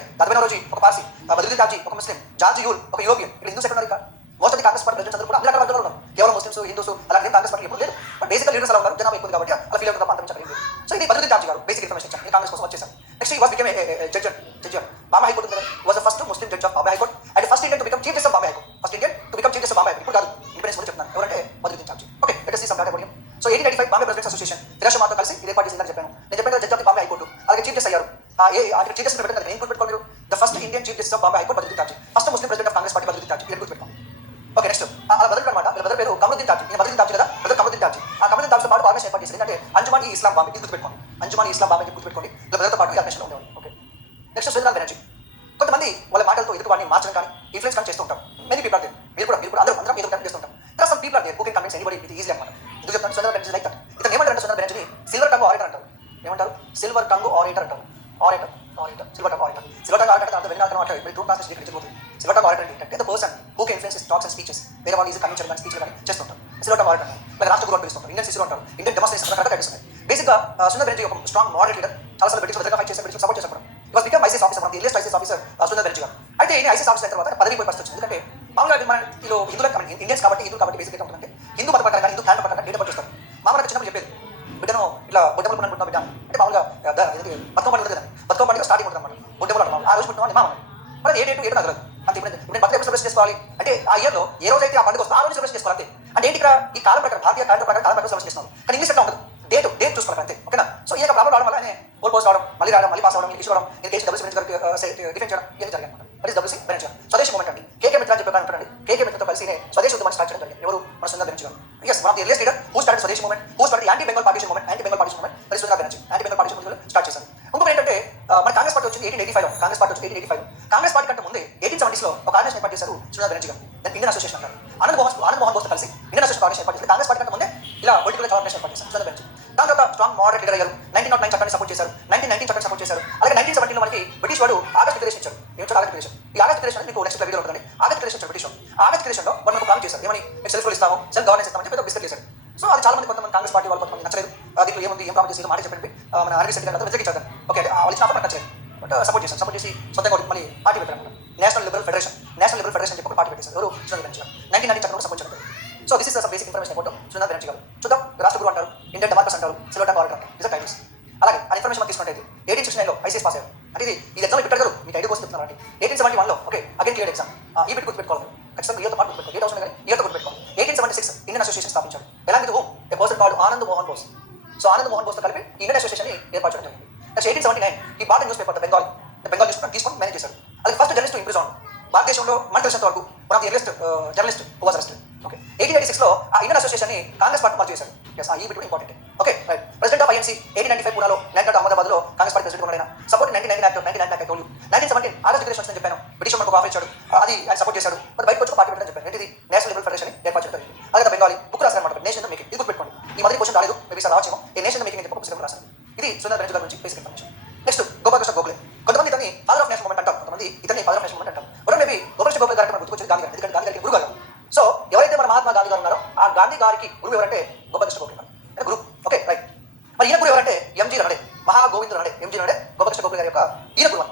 ఇండియన్, గతమైన ఒక పార్సీ, బద్రుద్దీన్ తాబ్జీ ఒక ముస్లిం, జార్జ్ యూల్ ఒక యూరోపియన్. ఇక్కడ హిందూస్ ఎక్కడ ఉన్నారు? ఇక్కడ most of the Congress party presidents అందరూ కూడా అన్ని రకాల వర్గాలు ఉన్నారు. కేవలం ముస్లిమ్స్, హిందూస్ అలాగే కాంగ్రెస్ పార్టీ ఎప్పుడు లేదు. బట్ బేసికల్ లీడర్స్ అలా ఉన్నారు, జనాభా ఎక్కువ కాబట్టి అలా ఫీల్ అవుతుంది తప్ప అంత మించి లేదు. సో ఇది బద్రుద్దీన్ తాబ్జీ గారు బేసిక్ ఇన్ఫర్మేషన్ ఇచ్చారు. కాంగ్రెస్ కోసం వచ్చేసారు. Next he was become judge Bombay high court ఉంది కదా, was the first Muslim judge of Bombay high court and first Indian to become chief justice of Bombay high court. First Indian to become chief justice of Bombay high court. ఇప్పుడు కాదు, independence గురించి చెప్తున్నాను. ఎవరంటే Badruddin Tyabji. Okay, let us see some data about him. So 1895 Bombay presidents association ఫిరాష్ మాతో కలిసి ఇది ఏర్పాటు చేసిందని చెప్పాను. నేను చెప్పాను judge of the Bombay high court, అలాగే చీఫ్ జస్టిస్ అయ్యారు. చీఫ్ జస్టిస్ పెట్టారు, ఏం గుర్తుపెట్టుకోండి మీరు? The first Indian chief justice of Bombay high court Badruddin Tyabji, first Muslim president of Congress party Badruddin Tyabji. ఇది గుర్తుపెట్టుకోండి. ఓకే, నెక్స్ట్ అలా బదులు అనమాట. వీళ్ళ బదులు పేరు కమరుద్దీన్ తాబ్జీ. నేను బద్రుద్దీన్ తాబ్జీ కదా, బదులు కమరుద్దీన్ తాబ్జీ. ఆ కమరుద్దీన్ తాబ్జీతో పాటు ఆర్గనైజేషన్ ఏర్పాటు చేసింది అంటే అంజుమాన్ ఈ ఇస్లాం బాంబే. ఇది గుర్తుపెట్టుకోండి, అంజుమాన్ ఈ ఇస్లాం బాంబే గుర్తుపెట్టుకోండి. వీళ్ళ బదులతో పాటు ఆర్గనైజేషన్లో ఉండేవాళ్ళు. Okay, next Surendranath Banerjee. కొంతమంది వాళ్ళ మాటలతో ఎదుటి వాడిని మార్చడం కానీ ఇన్ఫ్లుయెన్స్ కానీ చేస్తూ ఉంటారు. Many people are there. మీరు కూడా అందరం ఏదో ఒకటి చేస్తుంటాం. ఇక్కడ some people are there who can convince anybody with easy అనమాట. ఎందుకు చెప్తాను? Surendranath Banerjee like that. ఇతను ఏమంటారంటే సురేంద్రనాథ్ బెనర్జీని సిల్వర్ టంగ్ ఆరేటర్ అంటారు. ఏమంటారు? సిల్వర్ టంగ్ ఆరేటర్ అంటారు. Orator silver tongue orator. Silver tongue orator అంటే వెనుక అంటే మీరు ట్రూ ట్రాన్స్లేషన్ ఇక్కడ చెప్పబోతుంది. సిల్వర్ టంగ్ ఆరేటర్ ఏంటంటే the person who can influence his talks and speeches. వేరే వాళ్ళు ఈజీ కన్విన్స్ కానీ స్పీచ్లు కానీ చేస్తుంటారు. సిల్వర్ టంగ్ ఆరేటర్ అంటారు. లేదా రాష్ట్ర గురు అని పిలుస్తుంటారు. ఇండియన్ సిసిరో అంటారు. ఇండియన్ డెమోన్స్ట్రేషన్ కరెక్ట్గా కనిపిస్తుంది. బేసిక్గా సురేంద్రనాథ్ బెనర్జీ ఒక స్ట్రాంగ్ మోడరేట్ లీడర్. చాలాసార్లు బ్రిటిష్ వ్యతిరేకంగా ఫైట్ చేశారు, బ్రిటిష్ సపోర్ట్ చేశారు. He was become ICS officer, one of the earliest ICS officer, Surendranath Banerjee గారు. అయితే ఈయన ఐసీఎస్ ఆఫీసర్ అయిన తర్వాత పదవి పోయి పరిస్థితి వచ్చింది. ఎందుకంటే మామూలుగా మన హిందువులకు ఇండియన్స్ కాబట్టి బేసిక్గా ఏంటంటే హిందూ మత ప్రకారం హిందూ క్యాలెండర్ ప్రకారం డేట్ ఆఫ్ బర్త్ చూస్తారు. మామూలుగా చిన్నప్పుడు చెప్పేది బిడ్డను ఇలా బొడ్డెమ్మలు పుట్టిన బిడ్డ అంటే మామూలుగా బతుకమ్మ పండుగ కదా, బతుకమ్మ పండుగ స్టార్టింగ్ ఉంటుంది అన్నమాట. బొడ్డెమ్మలు అంటాం ఆ రోజు పుట్టిన మామూలు. మరి ఏ డేట్ నాకు తెలియదు. అంతే ఇప్పుడు నేను బర్త్డే సెలబ్రేషన్ చేసుకోవాలి అంటే ఆ ఇయర్లో ఏ రోజు అయితే ఆ పండుగ వస్తుందో ఆ రోజు సెలబ్రేషన్ చేసుకోవాలి. అంటే ఏంటి ఇక్కడ ఈ కాలం ప్రకారం భారతీయ క్యాలెండర్ ప్రకారం కాలం ప్రకారం సెలబ్రేషన్ చేస్తున్నాం. కానీ ఇంగ్లీష్ ఎట్లా ఉండదు, డేట్ చూసుకోవాలి అంతే. ఓకేనా? సో ఈ ప్రాబ్లం రావడం వల్ల ఆయన గోల్ పోస్ట్ రావడం, మళ్ళీ పాస్ అవడం, ఇష్యూ అవడం, నేను కేసు డబ్ల్యూసీ బెంచ్ డిఫెండ్ చేయడం ఇవన్నీ జరిగాయి అనమాట. అది డబ్ల్యూసీ బెంచ్ స్వదేశీ మూమెంట్ అండి. కేకే మిత్ర అని చెప్పి అంటారండి. కేకే మిత్రతో కలిసి స్వదేశీ ఉద్యమాన్ని స్టార్ట్ చేయడం జరిగింది. ఎవరు? మన సురేంద్రనాథ్ బెనర్జీ గారు. Yes, one of the earliest leader who started swadeshi movement, who started anti Bengal partition movement. మరి Surendranath Banerjee anti Bengal partition movement start చేశారు. ఇంకొకటి ఏంటంటే మన కాంగ్రెస్ పార్టీ వచ్చింది 1885. కాంగ్రెస్ పార్టీ వచ్చి 1885. కాంగ్రెస్ పార్టీ కంటే ముందే 1870s లో ఒక ఆర్గనైజేషన్ ఏర్పాటు చేశారు సురేంద్రనాథ్ బెనర్జీ గారు. ఇండియన్ అసోసియేషన్ అంటారు. ఆనంద్ మోహన్ బోస్ కలిసి ఇండియన్ అసోసియేషన్ ఆర్గనైజేషన్ ఏర్పాటు చేశారు. కాంగ్రెస్ పార్టీ కంటే ముందే ఇలా పొలిటికల్ ఆర్గనైజేషన్ ఏర్పాటు చేశారు సురేంద్రనాథ్ బెనర్జీ. దాని తర్వాత స్ట్రాంగ్ మోడరేట్ లీడర్ అయ్యారు. 1909 చట్టాన్ని సపోర్ట్ చేశారు. 1919 చట్టాన్ని సపోర్ట్ చేశారు. అలాగే 1917 మనకి బ్రిటిష్ వాడు ఆగస్ట్ డిక్లరేషన్ ఇచ్చారు. ఏమిచ్చారు? August declaration. ఈ ఆగస్ట్ డిక్లరేషన్ మీకు నెక్స్ట్ వీడియో ఉంటుందండి. ఆగస్ట్ డిక్లరేషన్ ఇచ్చారు బ్రిటిష్. ఆగస్ట్ డిక్లరేషన్ లో మనం ప్రామిస్ చేశారు. ఏమని? మీకు సెల్ఫ్ రూల్ ఇస్తాము, సెల్ఫ్ గవర్నెన్స్ ఇస్తామని చెప్పి బిస్కెట్ చేశారు. సో అది చాలా మంది కొంతమంది కాంగ్రెస్ పార్టీ వాళ్ళు కొంతమంది నచ్చలేదు. దీంట్లో ఏముంది, ఏం ప్రామిస్ చేసి మాట చెప్పండి మన ఆర్మీ సెంటర్ అంతా వ్యతిరేకించారు. ఓకే, వాళ్ళు ఇచ్చిన ఆఫర్ నచ్చలేదు. బట్ సపోర్ట్ చేసి సొంతంగా మళ్ళీ పార్టీ పెట్టారు అనమాట. నేషనల్ లిబరల్ ఫెడరేషన్ చెప్పి పార్టీ పెట్టేశారు. ఎవరు? సురేంద్రనాథ్ బెనర్జీ గారు. 1990 చట్టంలో సపోర్ట్ చేశారు. So this is basic information about Surendranath Banerjee గారు. చూద్దాం. రాష్ట్ర గురు అంటారు, ఇండియన్ డెమోక్రసీ అంటారు, సిల్వర్ టంగ్ ఆరేటర్ అంటారు. Is titles. అలాగే ఆ ఇన్ఫర్మేషన్ మనం తీసుకుంటే 1869లో ఐసీఎస్ పాస్ అయ్యారు. అంటే ఇది ఎగ్జామ్ పెట్టారు కదా, మీకు ఐడియా కోసం చెప్తున్నారు అంటే 1871లో ఓకే అగైన్ క్లియర్ ఎగ్జామ్. ఈ బిట్ గుర్తుపెట్టుకోవాలి. ఖచ్చితంగా ఇయర్తో పాటు గుర్తుపెట్టుకోవాలి. డేట్ అవసరం కానీ ఇయర్తో గుర్తుపెట్టుకోవాలి. 1876 ఇండియన్ అసోసియేషన్ స్థాపించారు. ఎలాంటి home a person called Anand Mohan Bose. So Anand Mohan బోస్తో కలిపి ఇండియన్ అసోసియేషన్ ఏర్పాటు చేయడం జరిగింది. నెక్స్ట్ 1879 ఈ భారత news paper Bengal news paper తీసుకొని మేనేజ్ చేశారు. అలాగే ఫస్ట్ జర్నలిస్ట్ టు ఇంప్రిజన్ భారతదేశంలో మనకు తెలిసినంత వరకు one of the earliest journalist who was arrested. Okay, 1886లో ఆ ఇండియన్ అసోసియేషన్ ని కాంగ్రెస్ పార్టీ మార్చి చేశారు. ఈ bit important. Okay, right. President of INC 1895 పూనాలో, 1900 అహ్మదాబాద్లో కాంగ్రెస్ పార్టీ ప్రెసిడెంట్ ఉన్నాడు. సపోర్ట్ 1999 యాక్ట్ 1917 ఆగస్ట్ డిక్లరేషన్ అని చెప్పాను. బ్రిటిష్ మనకు ఆఫర్ ఇచ్చాడు, అది ఆయన సపోర్ట్ చేశాడు. మరి బయటకు వచ్చి పార్టీ పెట్టని చెప్పాను. ఏంటిది? నేషనల్ లిబరల్ ఫెడరేషన్ ఏర్పాటు చేయడం. అలాగే బెంగాలీ బుక్ రాశారు అనమాట. Nation making. ఇది గుర్తుపెట్టుకోండి. ఈ మొదటి క్వశ్చన్ రాలేదు, మేబీ సార్ రావచ్చేమో. ఈ నేషన్ మేకింగ్ అని చెప్పి పుస్తకం రాశారు. ఇది సురేంద్రనాథ్ బెనర్జీ గారి గురించి basic information. Next Gopalakrishna Gokhale. కొంతమంది ఇతన్ని ఫాదర్ ఆఫ్ నేషనల్ మూవ్మెంట్ అంటారు, కొంతమంది ఇతన్ని ఫాదర్ ఆఫ్ నేషనల్ మూవ్మెంట్ అంటారు. మేబీ గోపాలకృష్ణ గోఖలే గారికి గుర్తుకొచ్చేది గాంధీ గారు. ఎందుకంటే గాంధీ గారికి గురువు గారు. సో ఎవరైతే మన మహాత్మా గాంధీ గారు ఉన్నారో ఆ గాంధీ గారికి గురువు ఎవరంటే గోపాలకృష్ణ గోఖలే గారు గురువు. Okay, right. మరి ఈయన గురువు ఎవరంటే ఎంజీ రనడే, మహాగోవింద్ రనడే. ఎంజీ రనడే గోపాలకృష్ణ గోఖలే గారి యొక్క ఈయన గురువు.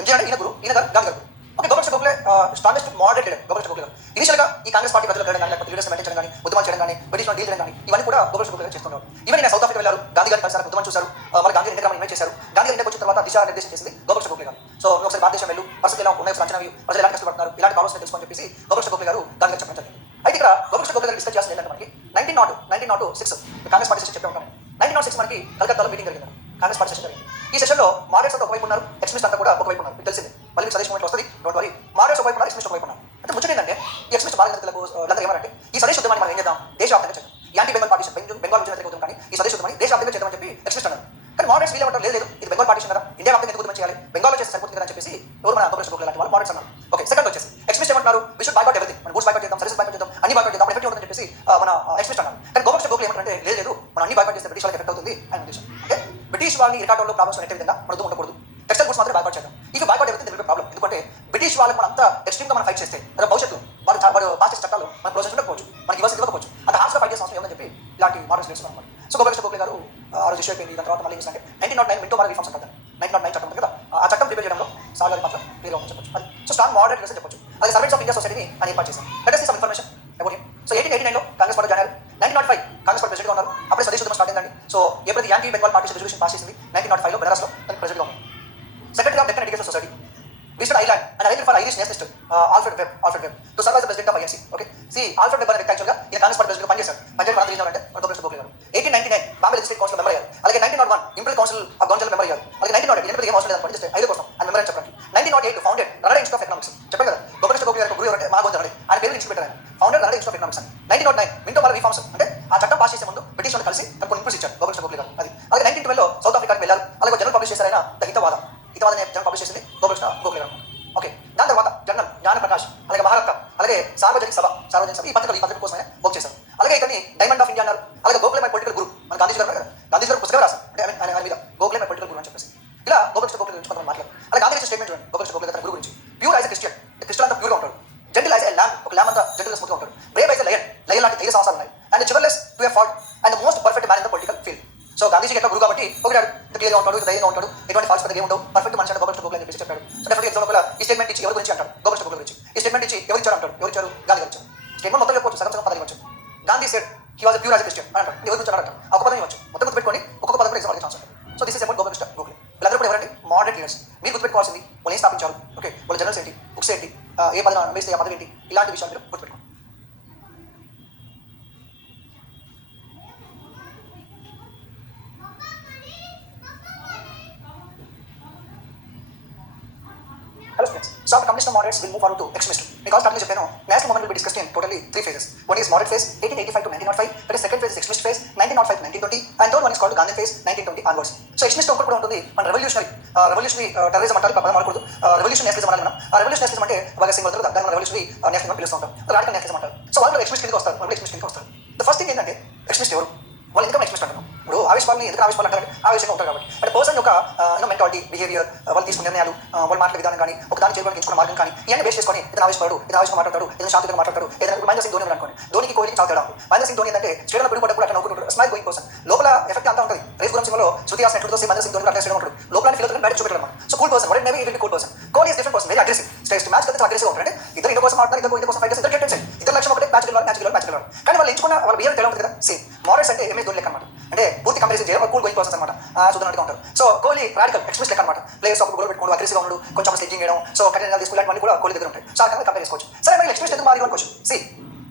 ఎంజీ రనడే ఈయన గురువు, ఈయన గారు గాంధీ గారు. Okay, Gopalakrishna Gokhale strongest moderate leader Gopalakrishna Gokhale గారు. ఇనిషియల్ గా ఈ కాంగ్రెస్ పార్టీ ప్రజలు కానీ లేకపోతే లీడర్స్ మెయింటైన్ చేయడం కానీ, ఉద్యమం చేయడం కానీ, బ్రిటిష్ డీల్ చేయడం కానీ ఇవన్నీ కూడా గోపాలకృష్ణ గోఖలే గారు చేస్తున్నారు. ఈవెన్ నేను సౌత్ ఆఫ్రికా వెళ్ళారు, గాంధీ గారిని కలిసారు, ఉద్యమం చూశారు, మరి గాంధీ ఇండియా ఇన్వైట్ చేశారు. గాంధీ ఇండియాకి వచ్చిన తర్వాత దిశా నిర్దేశం చేసింది గోపాలకృష్ణ గోఖలే గారు. సో ఒకసారి భారతదేశం వెళ్ళు, పరిస్థితి ఎలా ఉన్నాయి, అంచనా ప్రజలు ఎలా కష్టపడుతున్నారు, ఇలాంటి ప్రాబ్లమ్స్ తెలుసుకొని చెప్పేసి గోపాలకృష్ణ గోఖలే గారు గాంధీ గారు చెప్పడం జరిగింది. అయితే ఇక్కడ గోపాలకృష్ణ గోఖలే గారు డిస్కస్ చేస్తుంది ఏంటంటే మనకి 1906 కాంగ్రెస్ పార్టీ సెషన్ చెప్పే ఉంటాను. 1906 మనకి కలకత్తాలో మీటింగ్ జరిగింది, కాంగ్రెస్ పార్టీ సెషన్ జరిగింది. ఈ సెషన్లో మోడరేట్స్ అంతా ఒకవైపు ఉన్నారు, ఎక్స్ట్రీమిస్ట్ అంతా కూడా ఒకవైపు ఉన్నారు. మీకు తెలిసింది, మళ్ళీ స్వదేశ్ మూవ్మెంట్ వస్తుంది, డోంట్ వరీ. మోడరేట్స్ ఒకవైపు ఉన్నారు, ఎక్స్ట్రీమిస్ట్ ఒకవైపు ఉన్నారు. అంటే ముచ్చట ఏంటంటే ఈ ఎక్స్ట్రీమిస్ట్ బాధ్యతలకు వీళ్ళందరూ ఏమంటే ఈ స్వదేశ్ ఉద్యమాన్ని మనం ఏం చేద్దాం, దేశవ్యాప్తంగా చేద్దాం. యాంటీ బెంగాల్ పార్టీషన్ బెంగాల్ ఉద్యమ ఉద్యమం కానీ ఈ స్వదేశ్ ఉద్యమాన్ని దేశవ్యాప్తంగా చేద్దామని చెప్పి ఎక్స్ట్రీమిస్ట్ అన్నారు. కానీ మోడరేట్స్ వీళ్ళు ఏమంటారు, లేదు ఇది బెంగాల్ పార్టీషన్ కదా, ఇండియా వ్యాప్తంగా ఎందుకు ఉద్యమం చేయాలి, బెంగాల్లో చేస్తే సరిపోతుంది కదా అని చెప్పేసి ఎవరు మన గోపాలకృష్ణ గోఖలే లాంటి వాళ్ళు మోడరేట్స్ అన్నారు. ఓకే, సెకండ్ వచ్చేసి ఎక్స్ట్రీమిస్ట్ ఏమంటారు, వి షుడ్ బాయ్కాట్ ఎవ్రీథింగ్, మన గూడ్స్ బాయ్కాట్ చేద్దాం, సర్వీసెస్ బాయ్కాట్ చేద్దాం, అన్ని బాయ్కాట్ చేద్దాం, ఎఫెక్టివ్ ఉంటుందని చెప్పేసి మన ఎక్స్ట్రీమిస్ట్ అన్నారు. కానీ గోపాలకృష్ణ గోఖలే ఏమంటారంటే లేదు మనం అన్ని బాయ్కాట్ చేస్తే బ్రిటిష్ వాళ్ళకి ఎఫెక్ట్ అవుతుంది అని ఉద్దేశం. అంటే బ్రిటిష్ వాళ్ళని ఇరకాటంలో ప్రాబ్లమ్స్ అనే విధంగా మనతో ఉండకూడదు, టెక్స్టైల్ గుడ్స్ మాత్రం బాయ్కాట్ చేద్దాం. ఇవి బాయ్కాట్ ఎవరైతే తెలిపే ప్రాబ్లం. ఎందుకంటే బ్రిటిష్ వాళ్ళకి మనం అంత ఎక్స్ట్రీమ్గా మనం ఫైట్ చేస్తే అదే భవిష్యత్తు వాడు పాస్ చేసే చట్టాలు మన ప్రోసెస్ ఉండకపోవచ్చు, మనకి ఇవ్వకపోవచ్చు, అంత హార్ష్గా ఫైట్ చేసిన అవసరం ఏమని చెప్పి ఇలాంటి మోడల్స్ చేస్తున్నాం అనమాట. సో గోపాలకృష్ణ గోఖలే గారు ఆ రోజు ఇష్యూ అయిపోయింది. దాని తర్వాత మళ్ళీ ఏంటంటే 1909 మింటో రిఫార్మ్స్ అంటారు. 1909 చట్టం ఉంది కదా, ఆ చట్టం ప్రిపేర్ చేయడంలో సార్ గారి పాత్ర క్లియర్గా ఉందని చెప్పొచ్చు. అది సో స్ట్రాంగ్ మోడరేట్ లీడర్స్ అని చెప్పొచ్చు. అలాగే సర్వెంట్స్ ఆఫ్ ఇండియా సొసైటీని ఆయన ఏర్పాటు చేశారు. Let us see some information about him. So 1889లో కాంగ్రెస్ పార్టీ జాయిన్ అయ్యారు. 1905 కాంగ్రెస్ పార్టీ ప్రెసిడెంట్గా ఉన్నారు. అప్పుడే స్వదేశీ ఉద్యమం స్టార్ట్ అయిందండి. సో ఎప్పుడైతే anti Bengal party resolution pass చేసింది 1905లో బెనారస్లో తను ప్రెసిడెంట్గా ఉన్నారు. Secretary of Deccan education society, visited Ireland and arranged for Irish nationalist Alfred Webb to serve as the president of INC. Okay, see Alfred Webb అనే వ్యక్తి యాక్చువల్గా ఈయన కాంగ్రెస్ పార్టీ ప్రెసిడెంట్గా పనిచేశారు. పనిచేయడం రీజన్ అంటే గోపాలకృష్ణ గోఖలే గారు. 1899 బాంబే లెజిస్లేటివ్ కౌన్సిల్ మెంబర్ అయ్యారు. అలాగే 1901 imperial council of government member అయ్యారు. అలాగే 1908 ఎనిమిది ఏం అవసరం లేదని జస్ట్ 5 కోసం ఆయన మెంబర్ అని చెప్పండి. 1908 founded Ranade institute of economics. చెప్పాను కదా గోపాలకృష్ణ గోఖలే గారు గురువు అంటే మా గొంతు ఆయన పేరు ఇన్స్టిట్యూట్ పెట్టారు. Founded Ranade institute of economics. 1909 Minto Mala reforms అంటే ఆ చట్టం పాస్ చేసే ముందు బ్రిటిష్ వాళ్ళు కలిసి తనకు ఇంప్రెస్ ఇచ్చారు గోపాలకృష్ణ గోఖలే గారు. అది అలాగే 1912లో సౌత్ ఆఫ్రికాకి వెళ్ళారు. అలాగే జర్నల్ పబ్లిష్ చేశారు ఆయన ద హితవాద అనే జర్నల్ పబ్లిష్ చేసింది గోపాలకృష్ణ గోఖలే గారు. ఓకే, దాని తర్వాత జర్నల్ జ్ఞానప్రకాష్, అలాగే మహారత్న, అలాగే సార్వజనిక సభ ఈ పత్రిక కోసం ఆయన వర్క్ చేశారు. అలాగే ఇతన్ని డైమండ్ ఆఫ్ ఇండియా అన్నారు. అలాగే గోఖలే మై పొలిటికల్ గురు, మన గాంధీజీ గారు కదా, గాంధీజీ గారు పుస్తకం రాశారు అంటే ఆయన మీద గోఖలే మై పొలిటికల్ గురు అని చెప్పేసి ఇలా గోపాలకృష్ణ గోఖలే గురించి కొంతమంది మాట్లాడారు. అలాగే గాంధీ స్టేట్మెంట్ చూడండి గోపాలకృష్ణ గోఖలే తన గురు గురించి. Pure as a Christian, Christian అంతా ప్యూర్గా ఉంటాడు. జెంటిల్ యాజ్ ఎ ల్యాంబ్, ఒక ల్యాంబ్ అంతా జెంటిల్ స్మూత్గా ఉంటాడు. Brave as a lion, lion లాంటి ధైర్య సాహసాలు ఉన్నాయి. And chivalrous to a fault and the most perfect man in the political field. So Gandhiji ఎట్లా గురు కాబట్టి ఒకటి క్లియర్గా ఉంటాడు, ధైర్యంగా ఉంటాడు, ఎటువంటి ఫాల్స్ పెద్దగా ఉండవు, పర్ఫెక్ట్ మనిషి అంటే గోపాలకృష్ణ గోఖలే అని చెప్పేసి చెప్పాడు. సో డెఫినెట్ ఎగ్జాంపుల్ ఈ స్టేట్మెంట్ ఇచ్చి ఎవరి గురించి అంటాడు గోపాలకృష్ణ గోఖలే గురించి. ఈ స్టేట్మెంట్ ఇచ్చి ఎవరు ఇచ్చారు అంటాడు, ఎవరు ఇచ్చారు గాంధీ గారు ఇచ్చారు. స్టేట్మెంట్ మొత్తం చెప్పవచ్చు, సగం పదాలు ఇవ్వచ్చు. Gandhi said he was pure as a Christian అని అంటాడు. ఎవరు గురించి అంటారు ఒక పదం ఇవ్వచ్చు, మొత్తం గుర్తుపెట్టుకొని ఒక్కొక్క పదం కూడా ఎగ్జామ్ అడిగే ఛాన్స్ ఉంటుంది. So this is about Gopalakrishna Gokhale. వీళ్ళందరూ కూడా ఎవరండి మోడరేట్ లీడర్స్. మీరు గుర్తుపెట్టుకోవాల్సింది వాళ్ళు ఏం స్థాపించారు, ఓకే వాళ్ళ జర్నల్స్ ఏంటి, బుక్స్ ఏంటి, ఏ పదం వేస్తే ఆ పదవి ఏంటి, ఇలాంటి విషయాలు మీరు గుర్తుపెట్టుకోండి. Hello friends. So after completion of moderates, we'll move forward to extremist. Because starting చెప్పాను national movement will be discussed in totally 3 phases. One is moderate phase 1885 to 1905. That is second phase is extremist phase 1905 to 1920. And third one is called Gandhian phase 1920 onwards. So extremist ఒకటి కూడా ఉంటుంది మన revolutionary terrorism అంటారు. పక్కన మాట్లాడకూడదు. Revolution nationalism అనాలి మనం. ఆ రెవల్యూషన్ నేషనలిజం అంటే బాగా సింగిల్ అవుతారు, దాన్ని మనం రెవల్యూషనరీ నేషనలిజం అని పిలుస్తూ ఉంటాం. రాడికల్ నేషనలిజం అంటారు. సో వాళ్ళు ఎక్స్ట్రీమిస్ట్ కిందకి వస్తారు, వాళ్ళు ఎక్స్ట్రీమిస్ట్ కిందకి వస్తారు. ద ఫస్ట్ థింగ్ ఏంటంటే ఎక్స్ట్రీమిస్ట్ ఎవరు, వాళ్ళు ఎందుకు ఎక్స్ట్రీమిస్ట్ అంటారు. ఇప్పుడు ఆవేశపాలని ఎందుకు ఆవేశపాలు అంటారు, ఆవేశంగా ఉంటారు కాబట్టి. అంటే పర్సన్ యొక్క మెంటాలిటీ, బిహేవియర్, వాళ్ళు తీసుకునే నిర్ణయాలు, వాళ్ళు మాట్లాడే విధానం కానీ, ఒక దాన్ని చేయడానికి ఎంచుకున్న మార్గం కానీ ఇవన్నీ బేస్ చేసుకొని ఇతను ఆవేశపడు, ఇతను ఆవేశంగా మాట్లాడతాడు, ఇతను శాంతిగా మాట్లాడతాడు. ఏదైనా మహేంద్ర సింగ్ ధోని అనుకోండి, ధోనికి కోహ్లీకి చాలా తేడా ఉంది. మహేంద్ర సింగ్ ధోని ఏంటంటే స్టేడియంలో పిలుపడ్డప్పుడు అట్లా నవ్వుకుంటాడు, స్మైల్ గోయింగ్ పర్సన్. లోపల ఎఫెక్ట్ అంతా ఉంటుంది. రేస్ గురించి శృతి హాసన్ ఎట్లా మహేంద్ర సింగ్ ధోని అట్లా స్టేడియం ఉంటాడు, లోపల ఫీల్ అవుతుంది, బయట చూపెట్టాలి. So cool person, what maybe it cool person. Kohli is different person, very aggressive. Stage match కలిసి అగ్రెసివ్ ఉంటారు. అంటే ఇద్దరు ఇంటి కోసం ఆడుతున్నారు, ఇద్దరు కోసం ఫైట్ చేస్తారు, ఇద్దరు కెప్టెన్స్, ఇద్దరు లక్ష్యం ఒకటే మ్యాచ్ గెలవాలి. కానీ వాళ్ళు ఎంచుకున్న వాళ్ళ బిహేవియర్ తేడా ఉంటుంది కదా. సేమ్ మోడరేట్స్ అంటే ఎంఎస్ ధోని లెక్క అనమాట. అంటే పూర్తి కంపారిజన్ చేయడం కూల్ గోయింగ్ పర్సన్స్ అనమాట, చూద్దాం ఉంటారు. సో కోహ్లీ రాడికల్ ఎక్స్ట్రీమిస్ట్ లెక్క అనమాట. ప్లేయర్స్ ఒక గోల్ పెట్టుకోవడం, అగ్రెసివ్గా ఉండడు, కొంచెం స్లెడ్జింగ్ చేయడం, సో కఠిన తీసుకునేటువంటి కూడా కోహ్లీ దగ్గర ఉంటాయి. సో ఆ రకంగా కంపేర్ చేసుకోవచ్చు. సరే మరి ఎక్స్ట్రీమిస్ట్ ఎందుకు మారి అనుకోవచ్చు. సి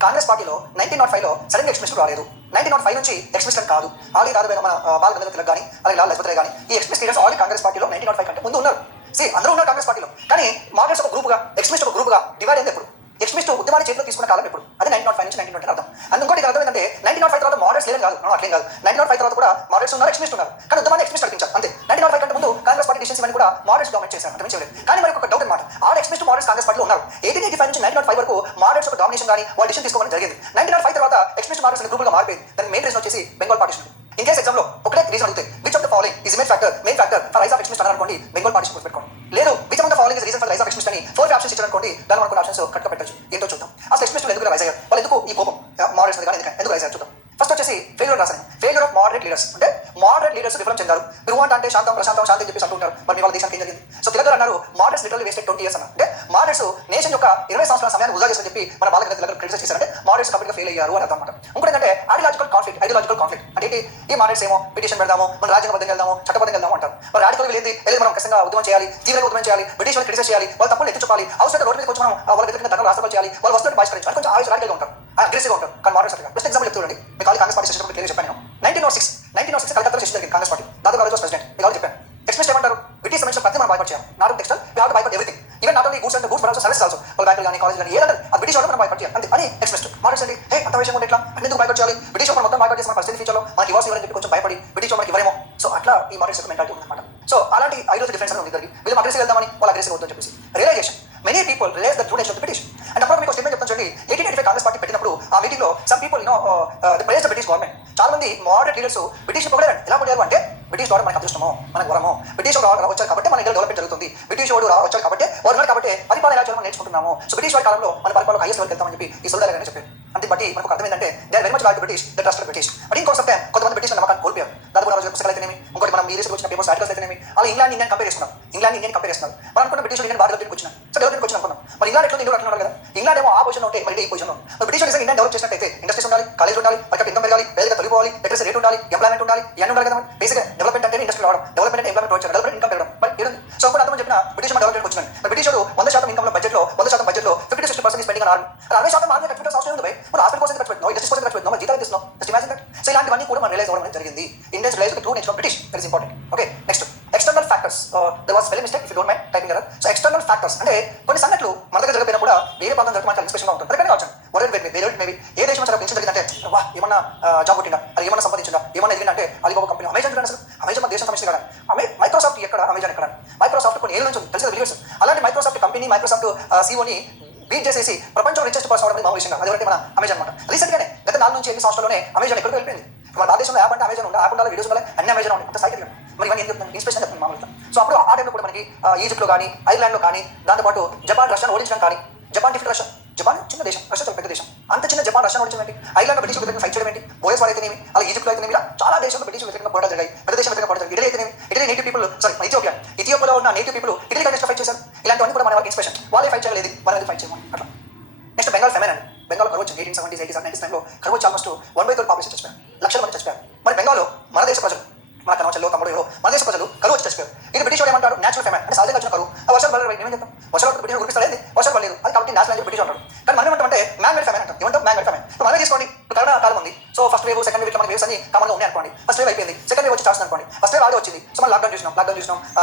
కాంగ్రెస్ పార్టీలో 1905లో సడన్గా ఎక్స్ట్రీమిస్ట్ రాలేదు. 1905 నుంచి ఎక్స్ట్రీమిస్ట్ అని కాదు, ఆల్రెడీ దాదాపు మన బాల గంగాధర్ తిలక్ కానీ, అలాగే లాల్ లజపతి రాయ్ కానీ ఈ ఎక్స్ట్రీమిస్ట్ లీడర్స్ ఆల్రెడీ కాంగ్రెస్ పార్టీలో 1905 కంటే ముందు ఉన్నారు. సి అందరూ ఉన్నారు కాంగ్రెస్ పార్టీలో. కానీ మోడరేట్స్ ఒక గ్రూప్గా, ఎక్స్ట్రీమిస్ట్ ఒక గ్రూప్గా డివైడ్ అయింది ఎప్పుడు, ఎక్స్ట్రీమిస్ట్ ఉద్యమాన్ని చేతిలో తీసుకున్న కాలం ఎప్పుడు, అదే 1905 నుంచి 1920 అర్థం. అండ్ ఇంకోటి అర్థం ఏంటంటే 1905 తర్వాత మోడరేట్స్ లేదని కాదు, అట్లేం కాదు. 1905 తర్వాత కూడా మోడరేట్స్ ఉన్నారు, ఎక్స్ట్రీమిస్ట్ ఉన్నారు. కానీ ఉద్యమాన్ని ఎక్స్ట్రీమిస్ట్ నడిపించారు అంతే. 1905 కంటే ముందు కాంగ్రెస్ పార్టీ డిసిషన్స్ ఇవన్నీ కూడా మోడరేట్స్ డామినేట్ చేశారు, అంటే చేయలేదు. కానీ మరి ఒక డౌట్ అనమాట, ఆ ఎక్స్ట్రీమిస్ట్ మోడరేట్స్ కాంగ్రెస్ పార్టీలో ఉన్నారు. 1885 నుంచి 1905 వరకు మోడరేట్స్ ఒక డామినేషన్ కానీ వాళ్ళు డిసిషన్ తీసుకోవడం జరిగింది. 1905 తర్వాత ఎక్స్ట్రీమిస్ట్ మోడరేట్స్ గ్రూపులుగా మారిపోయింది. దాని మెయిన్ రీజన్ వచ్చేసి బెంగాల్ పార్టీషన్. ఇన్ కేస్ ఎగ్జామ్లో ఒకటే రీజన్ అడిగితే which of the following is main factor for rise of extremist అనుకోండి, బెంగాల్ పార్టీషన్ గుర్తుపెట్టుకోండి. లేదు which of the following is reason for rise of extremist అని 4 ఆప్షన్స్ ఇచ్చారనుకోండి, దాని మనకు ఆప్షన్స్ కట్ట పెట్టచ్చు. ఏంటో చూద్దాం. అసలు ఎక్స్ట్రీమిస్టులు ఎందుకు రైజ్ అయ్యారు, వాళ్ళు ఎందుకు ఈ కోపం మోడరేట్స్ కానీ ఎందుకు రైజ్ అయ్యారు చూద్దాం. ఫస్ట్ వచ్చేసి ఫెయిల్యూర్ రాశాను. ఫెయిల్యూర్ ఆఫ్ మోడరేట్ లీడర్స్ అంటే మోడరేట్ లీడర్స్ విఫలం చెందారు. మీరు అంటే శాంతం ప్రశాంతం శాంతి అని చెప్పేసి అంటుంటారు. మరి మీ వాళ్ళ దేశానికి ఏం జరిగింది. సో తిలక్ గారు అన్నారు మోడరేట్స్ లిటరల్లీ వేస్టెడ్ 20 years అన్నారు. అంటే మోడరేట్స్ నేషన్ యొక్క 20 సంవత్సరాల సమయాన్ని వృధా చేసి చెప్పి మన బాల గంగాధర్ తిలక్ క్రిటిసైజ్ చేశారంటే మోడరేట్స్ కంప్లీట్గా ఫెయిల్ అయ్యారు అని అర్థం అనమాట. ఇంకోటి ఏంటంటే ఐడియాలజికల్ కాన్ఫ్లిక్ట్ అంటే ఈ మోడరేట్స్ ఏమో పిటిషన్ పెడదాము, మన రాజ్యాంగబద్ధంగా వెళ్దాము, చట్టబద్ధంగా వెళ్దాము అంటారు. మరి రాడికల్ వెళ్ళి మనం ఖచ్చితంగా ఉద్యమం చేయాలి, తీవ్రంగా ఉద్యమం చేయాలి, బ్రిటిష్ వాళ్ళు క్రిటిసైజ్ చేయాలి, వాళ్ళ తప్పులు ఎత్తి చూపాలి, అవసరం రోడ్డు మీద కొంచెం మనం వాళ్ళ వ్యతిరేకంగా ధర్నాలు రాష్ట్రాలు చేయాలి, వాళ్ళ వస్తువులు బహిష్కరించాలి, కొంచెం ఆవేశ రాడికల్గా ఉంటారు, అగ్రెసివ్గా ఉంటారు. కానీ మోడరేట్స్ అట్లా బెస్ట్ ఎగ్జాంపుల్ చెప్తుండండి. మీకు కాంగ్రెస్ పార్టీ సెషన్ క్లియర్ చెప్పాను. 1906 కలకత్తాలో సెషన్ జరిగింది కాంగ్రెస్ పార్టీ. దాదాపు గారు ప్రెసిడెంట్. మీకు చెప్పాను ఎక్స్ట్రీమిస్ట్ ఏమంటారు, బ్రిటిష్ సంబంధించిన ప్రతి మనం బైకాట్ చేయాలి. Not textile we have to boycott everything, even not only goods and goods but also services also. వాళ్ళ బ్యాంకులు కానీ కాలేజ్ కానీ ఏదంటే ఆ బ్రిటిష్ వాళ్ళు మనం బైకాట్ చేయాలి అంతే అని ఎక్స్ట్రీమిస్ట్. మోడరేట్స్ అంటే హే అంత విషయం ఉంటే ఎట్లా అంటే ఎందుకు బైకాట్ చేయాలి, బ్రిటిష్ వాళ్ళు మొత్తం బైకాట్ చేసి మన పరిస్థితి ఫ్యూచర్లో మనకి ఇవ్వాల్సి ఇవ్వాలని చెప్పి కొంచెం భయపడి బ్రిటిష్ మనకి ఇవ్వరేమో. సో అట్లా ఈ మోడరేట్స్ యొక్క మెంటాలిటీ ఉందన్నమాట. సో అలాంటి ఐడియాలజీ డిఫరెన్స్ అనేది ఉంది ఇద్దరికి. వీళ్ళు అగ్రెసివ్ వెళ్దామని వాళ్ళు అగ్రెసివ్ అవుతుందని చెప్పేసి realization. Many people realize the true nature of the British. And అప్పుడు మీకు స్టేట్మెంట్ చెప్తాను చూడండి. 1885 కాంగ్రెస్ పార్టీ పెట్టినప్పుడు ఆ మీటింగ్ లో some people the praise the British government. చాలా మంది మోడరేట్ లీడర్స్ బ్రిటిష్ పొగడారు. ఎలా పొగడారు అంటే బ్రిటిష్ వాడు మనకు అదృష్టమో మనకు వరమో, బ్రిటిష్ వాడు వచ్చారు కాబట్టి మన ఇండియా డెవలప్మెంట్ జరుగుతుంది, బ్రిటిష్ వాడు వచ్చారు కాబట్టి వాడు కాబట్టి అంటే పరిపాలన ఎలా చేయాలో మనం నేర్చుకుంటున్నాము. సో బ్రిటిష్ వారి కాలంలో మన పరిపాలన హైయెస్ట్ లెవెల్కి వెళ్తామని చెప్పి ఈ సోల్డర్ అని చెప్పారు. అంతే బట్టి మనకు అర్థం ఏంటంటే they are very much loyal to British, they trusted British. But in course of time కొంతమంది బ్రిటిష్ నమ్మకాన్ని కోల్పోయారు. దాదాపు రోజు పుస్తకాలు అయితేనేమి, ఇంకోటి మనం ఈ రీసెంట్ వచ్చిన పేపర్స్ ఆర్టికల్స్ అయితేనేమి, అలా ఇంగ్లాండ్ ఇండియన్ కంపేర్ చేస్తున్నారు. ఇంగ్లాండ్ ఇండియన్ కంపేర్ చేస్తున్నారు. మనం అనుకున్న బ్రిటిష్ ఇండియన్ బాగా డెవలప్కి వచ్చిన సో డెవలప్కి వచ్చిన అనుకున్నాం. మరి ఇంగ్లాండ్ ఎట్లా ఇండియా అట్లా కదా, ఇంగ్లాండ్ ఏమో ఆ పొజిషన్ ఉంటే మరి ఈ పొజిషన్ ఉంది. మరి బ్రిటిష్ ఇండియన్ డెవలప్ చేసినట్టయితే ఇండస్ట్రీస్ ఉండాలి, కాలేజ్ ఉండాలి, పైకి ఇన్కమ్ పెరగాలి, పేదగా తొలిపోవాలి, లిటరసీ రేట్ ఉండాలి, ఎంప్లాయ్మెంట్ ఉండాలి, ఇవన్నీ ఉండాలి కదా. బేసిక్గా డెవలప్మెంట్ అంటే ఇండస్ట్రీ రావడం, డెవలప్మెంట్ అంటే ఎంప్లాయ్మెంట్ వచ్చారు, డెవలప్మెంట్ ఇన్కమ్ పెరగడం. మరి ఏదండి సో అప్పుడు అంతమంది చెప్పిన బ్రిటిష్ డెవలప్మెంట్ వచ్చింది. మరి బ్రిటిష్ 100% ఇన్కమ్ బడ్జెట్లో 100% బడ్జెట్లో 50-60% స్పెండింగ్ ఆన్ ఆర్మీ. 60% ఆర్మీ ఖర్చు పెట్టాల్సిన అవసరం ఉంది. మరి హాస్పిటల్ కోసం ఖర్చు పెట్టినావు, ఇండస్ట్రీ కోసం ఖర్చు పెట్టినావు, మరి జీతాలు తీస్తున్నావు. Just imagine that. సో ఇలాంటివన్నీ కూడా మనం రియలైజ్ అవ్వడం జరిగింది. Indians realise the true nature of British. That is important. Okay, next external factors. There was spelling mistake if you don't mind typing error. So external factors అంటే కొన్ని సంఘటనలు మన దగ్గర జరగకపోయినా కూడా వేరే ప్రాంతం జరగడానికి ఇన్స్పిరేషన్గా ఉంటుంది. అదే కావచ్చు మేబీ ఏ దేశం చాలా పెన్షన్ జరిగిందంటే వా ఏమన్నా జాబ్ కొట్టిందా, అది ఏమన్నా సంపాదించిందా, ఏమన్నా ఎదిగిందంటే అలీబాబా కంపెనీ, అమెజాన్ చూడండి. అసలు అమెజాన్ మన దేశం సంబంధించి కదా. మైక్రోసాఫ్ట్ ఎక్కడ, అమెజాన్ ఎక్కడ. మైక్రోసాఫ్ట్ కొన్ని ఏళ్ళ నుంచి తెలిసిన బిలియర్స్. అలాంటి మైక్రోసాఫ్ట్ కంపెనీ, మైక్రోసాఫ్ట్ సీఓని బీట్ చేసేసి ప్రపంచం రిచెస్ట్ పర్సన్ అవడం మామూలు విషయం. అదే మన అమెజాన్ అనమాట. రీసెంట్గానే గత 4 నుంచి 8 సంవత్సరాల్లోనే అమెజాన్ ఎక్కడికి వెళ్ళిపోయింది. మన భారతదేశంలో యాప్ అంటే అమెజాన్ ఉండాలి, యాప్ ఉండాలి, వీడియోస్ ఉండాలి, అన్ని అమెజాన్ ఉంది. అంత సైకిల్ మరి ఇవన్నీ ఏం చెప్తున్నాను, ఇన్స్పిరేషన్ చెప్తున్నాను మామూలుగా. సో అప్పుడు ఆ టైంలో కూడా మనకి ఈజిప్ట్లో కానీ, ఐర్లాండ్లో కానీ, దాంతోపాటు జపాన్ రష్యాను ఓడించడం కానీ, జపాన్ డిఫిట్ రష్యా, జపాన్ చిన్న దేశం, రష్యా చాలా పెద్ద దేశం. అంత చిన్న జపాన్ రష్యాను ఓడించడం, ఐర్లాండ్ బ్రిటిష్ వ్యతిరేకంగా ఫైట్ చేయడం ఏంటి, బోయస్ వాడు అయితేనేమి, అలా ఈజిప్ట్లో అయితేనేమి, ఇలా చాలా దేశాలు బ్రిటిష్ వ్యతిరేకంగా పోరాటాలు జరిగాయి. పెద్ద దేశం వ్యతిరేకంగా పోరాటాలు. ఇటలీ అయితేనేమి, ఇటలీ నేటివ్ పీపుల్ ఇథియోపియాలో ఉన్న నేటివ్ పీపుల్ ఇటలీ కంట్రీస్లో ఫైట్ చేశారు. ఇలాంటివన్నీ కూడా మన వాళ్ళకి ఇన్స్పిరేషన్. వాళ్ళే ఫైట్ చేయలేదు, వాళ్ళని ఫైట్ చేయమని అట్లా. నెక్స్ట్ బెంగాల్ ఫెమెన్ అండి. బెంగాల్ కరువు వచ్చింది 1870s, 80s, 90s టైంలో కరువు వచ్చి ఆల్మోస్ట్ 1/3 పాపులేషన్ చచ్చిపోయారు. లక్షల మంది చచ్చిపోయారు. మరి బెంగాల్లో మన దేశ ప్రజలు, మన కనవచల్లో తమ్ముడు ఎవరో మన దేశ ప్రజలు కరువు వచ్చి చచ్చిపోయారు. ఇది బ్రిటిష్ వాడు ఏమంటారు, నేచురల్ ఫెమెన్ అంటే సహజంగా వచ్చిన కరువు. ఆ వర్షాలు పడలేదు, ఏమేం చెప్తాం, వర్షాలు బ్రిటిష్ గురిపిస్తలేదు, వర్షాలు పడలేదు, అది కాబట్టి నేషనల్ అని బ్రిటిష్ అంటారు. కానీ మనం ఏమంటామంటే మ్యాన్ మేడ్ ఫెమెన్ అంటాం. ఏమంటాం మ్యాన్ మేడ్ ఫెమెన్. సో మనమే తీసుకోండి, కరోనా కాలం ఉంది. So first wave, second wave, మన వేవ్స్ అన్ని కామన్గా ఉన్నాయి అనుకోండి. ఫస్ట్ వేవ్ అయిపోయింది, సెకండ్ వేవ్ వచ్చి చాల్సింది అనుకోండి. ఫస్ట్ వేవ్ ఆడే వచ్చింది. సో మనం లాక్డౌన్ చూసినాం,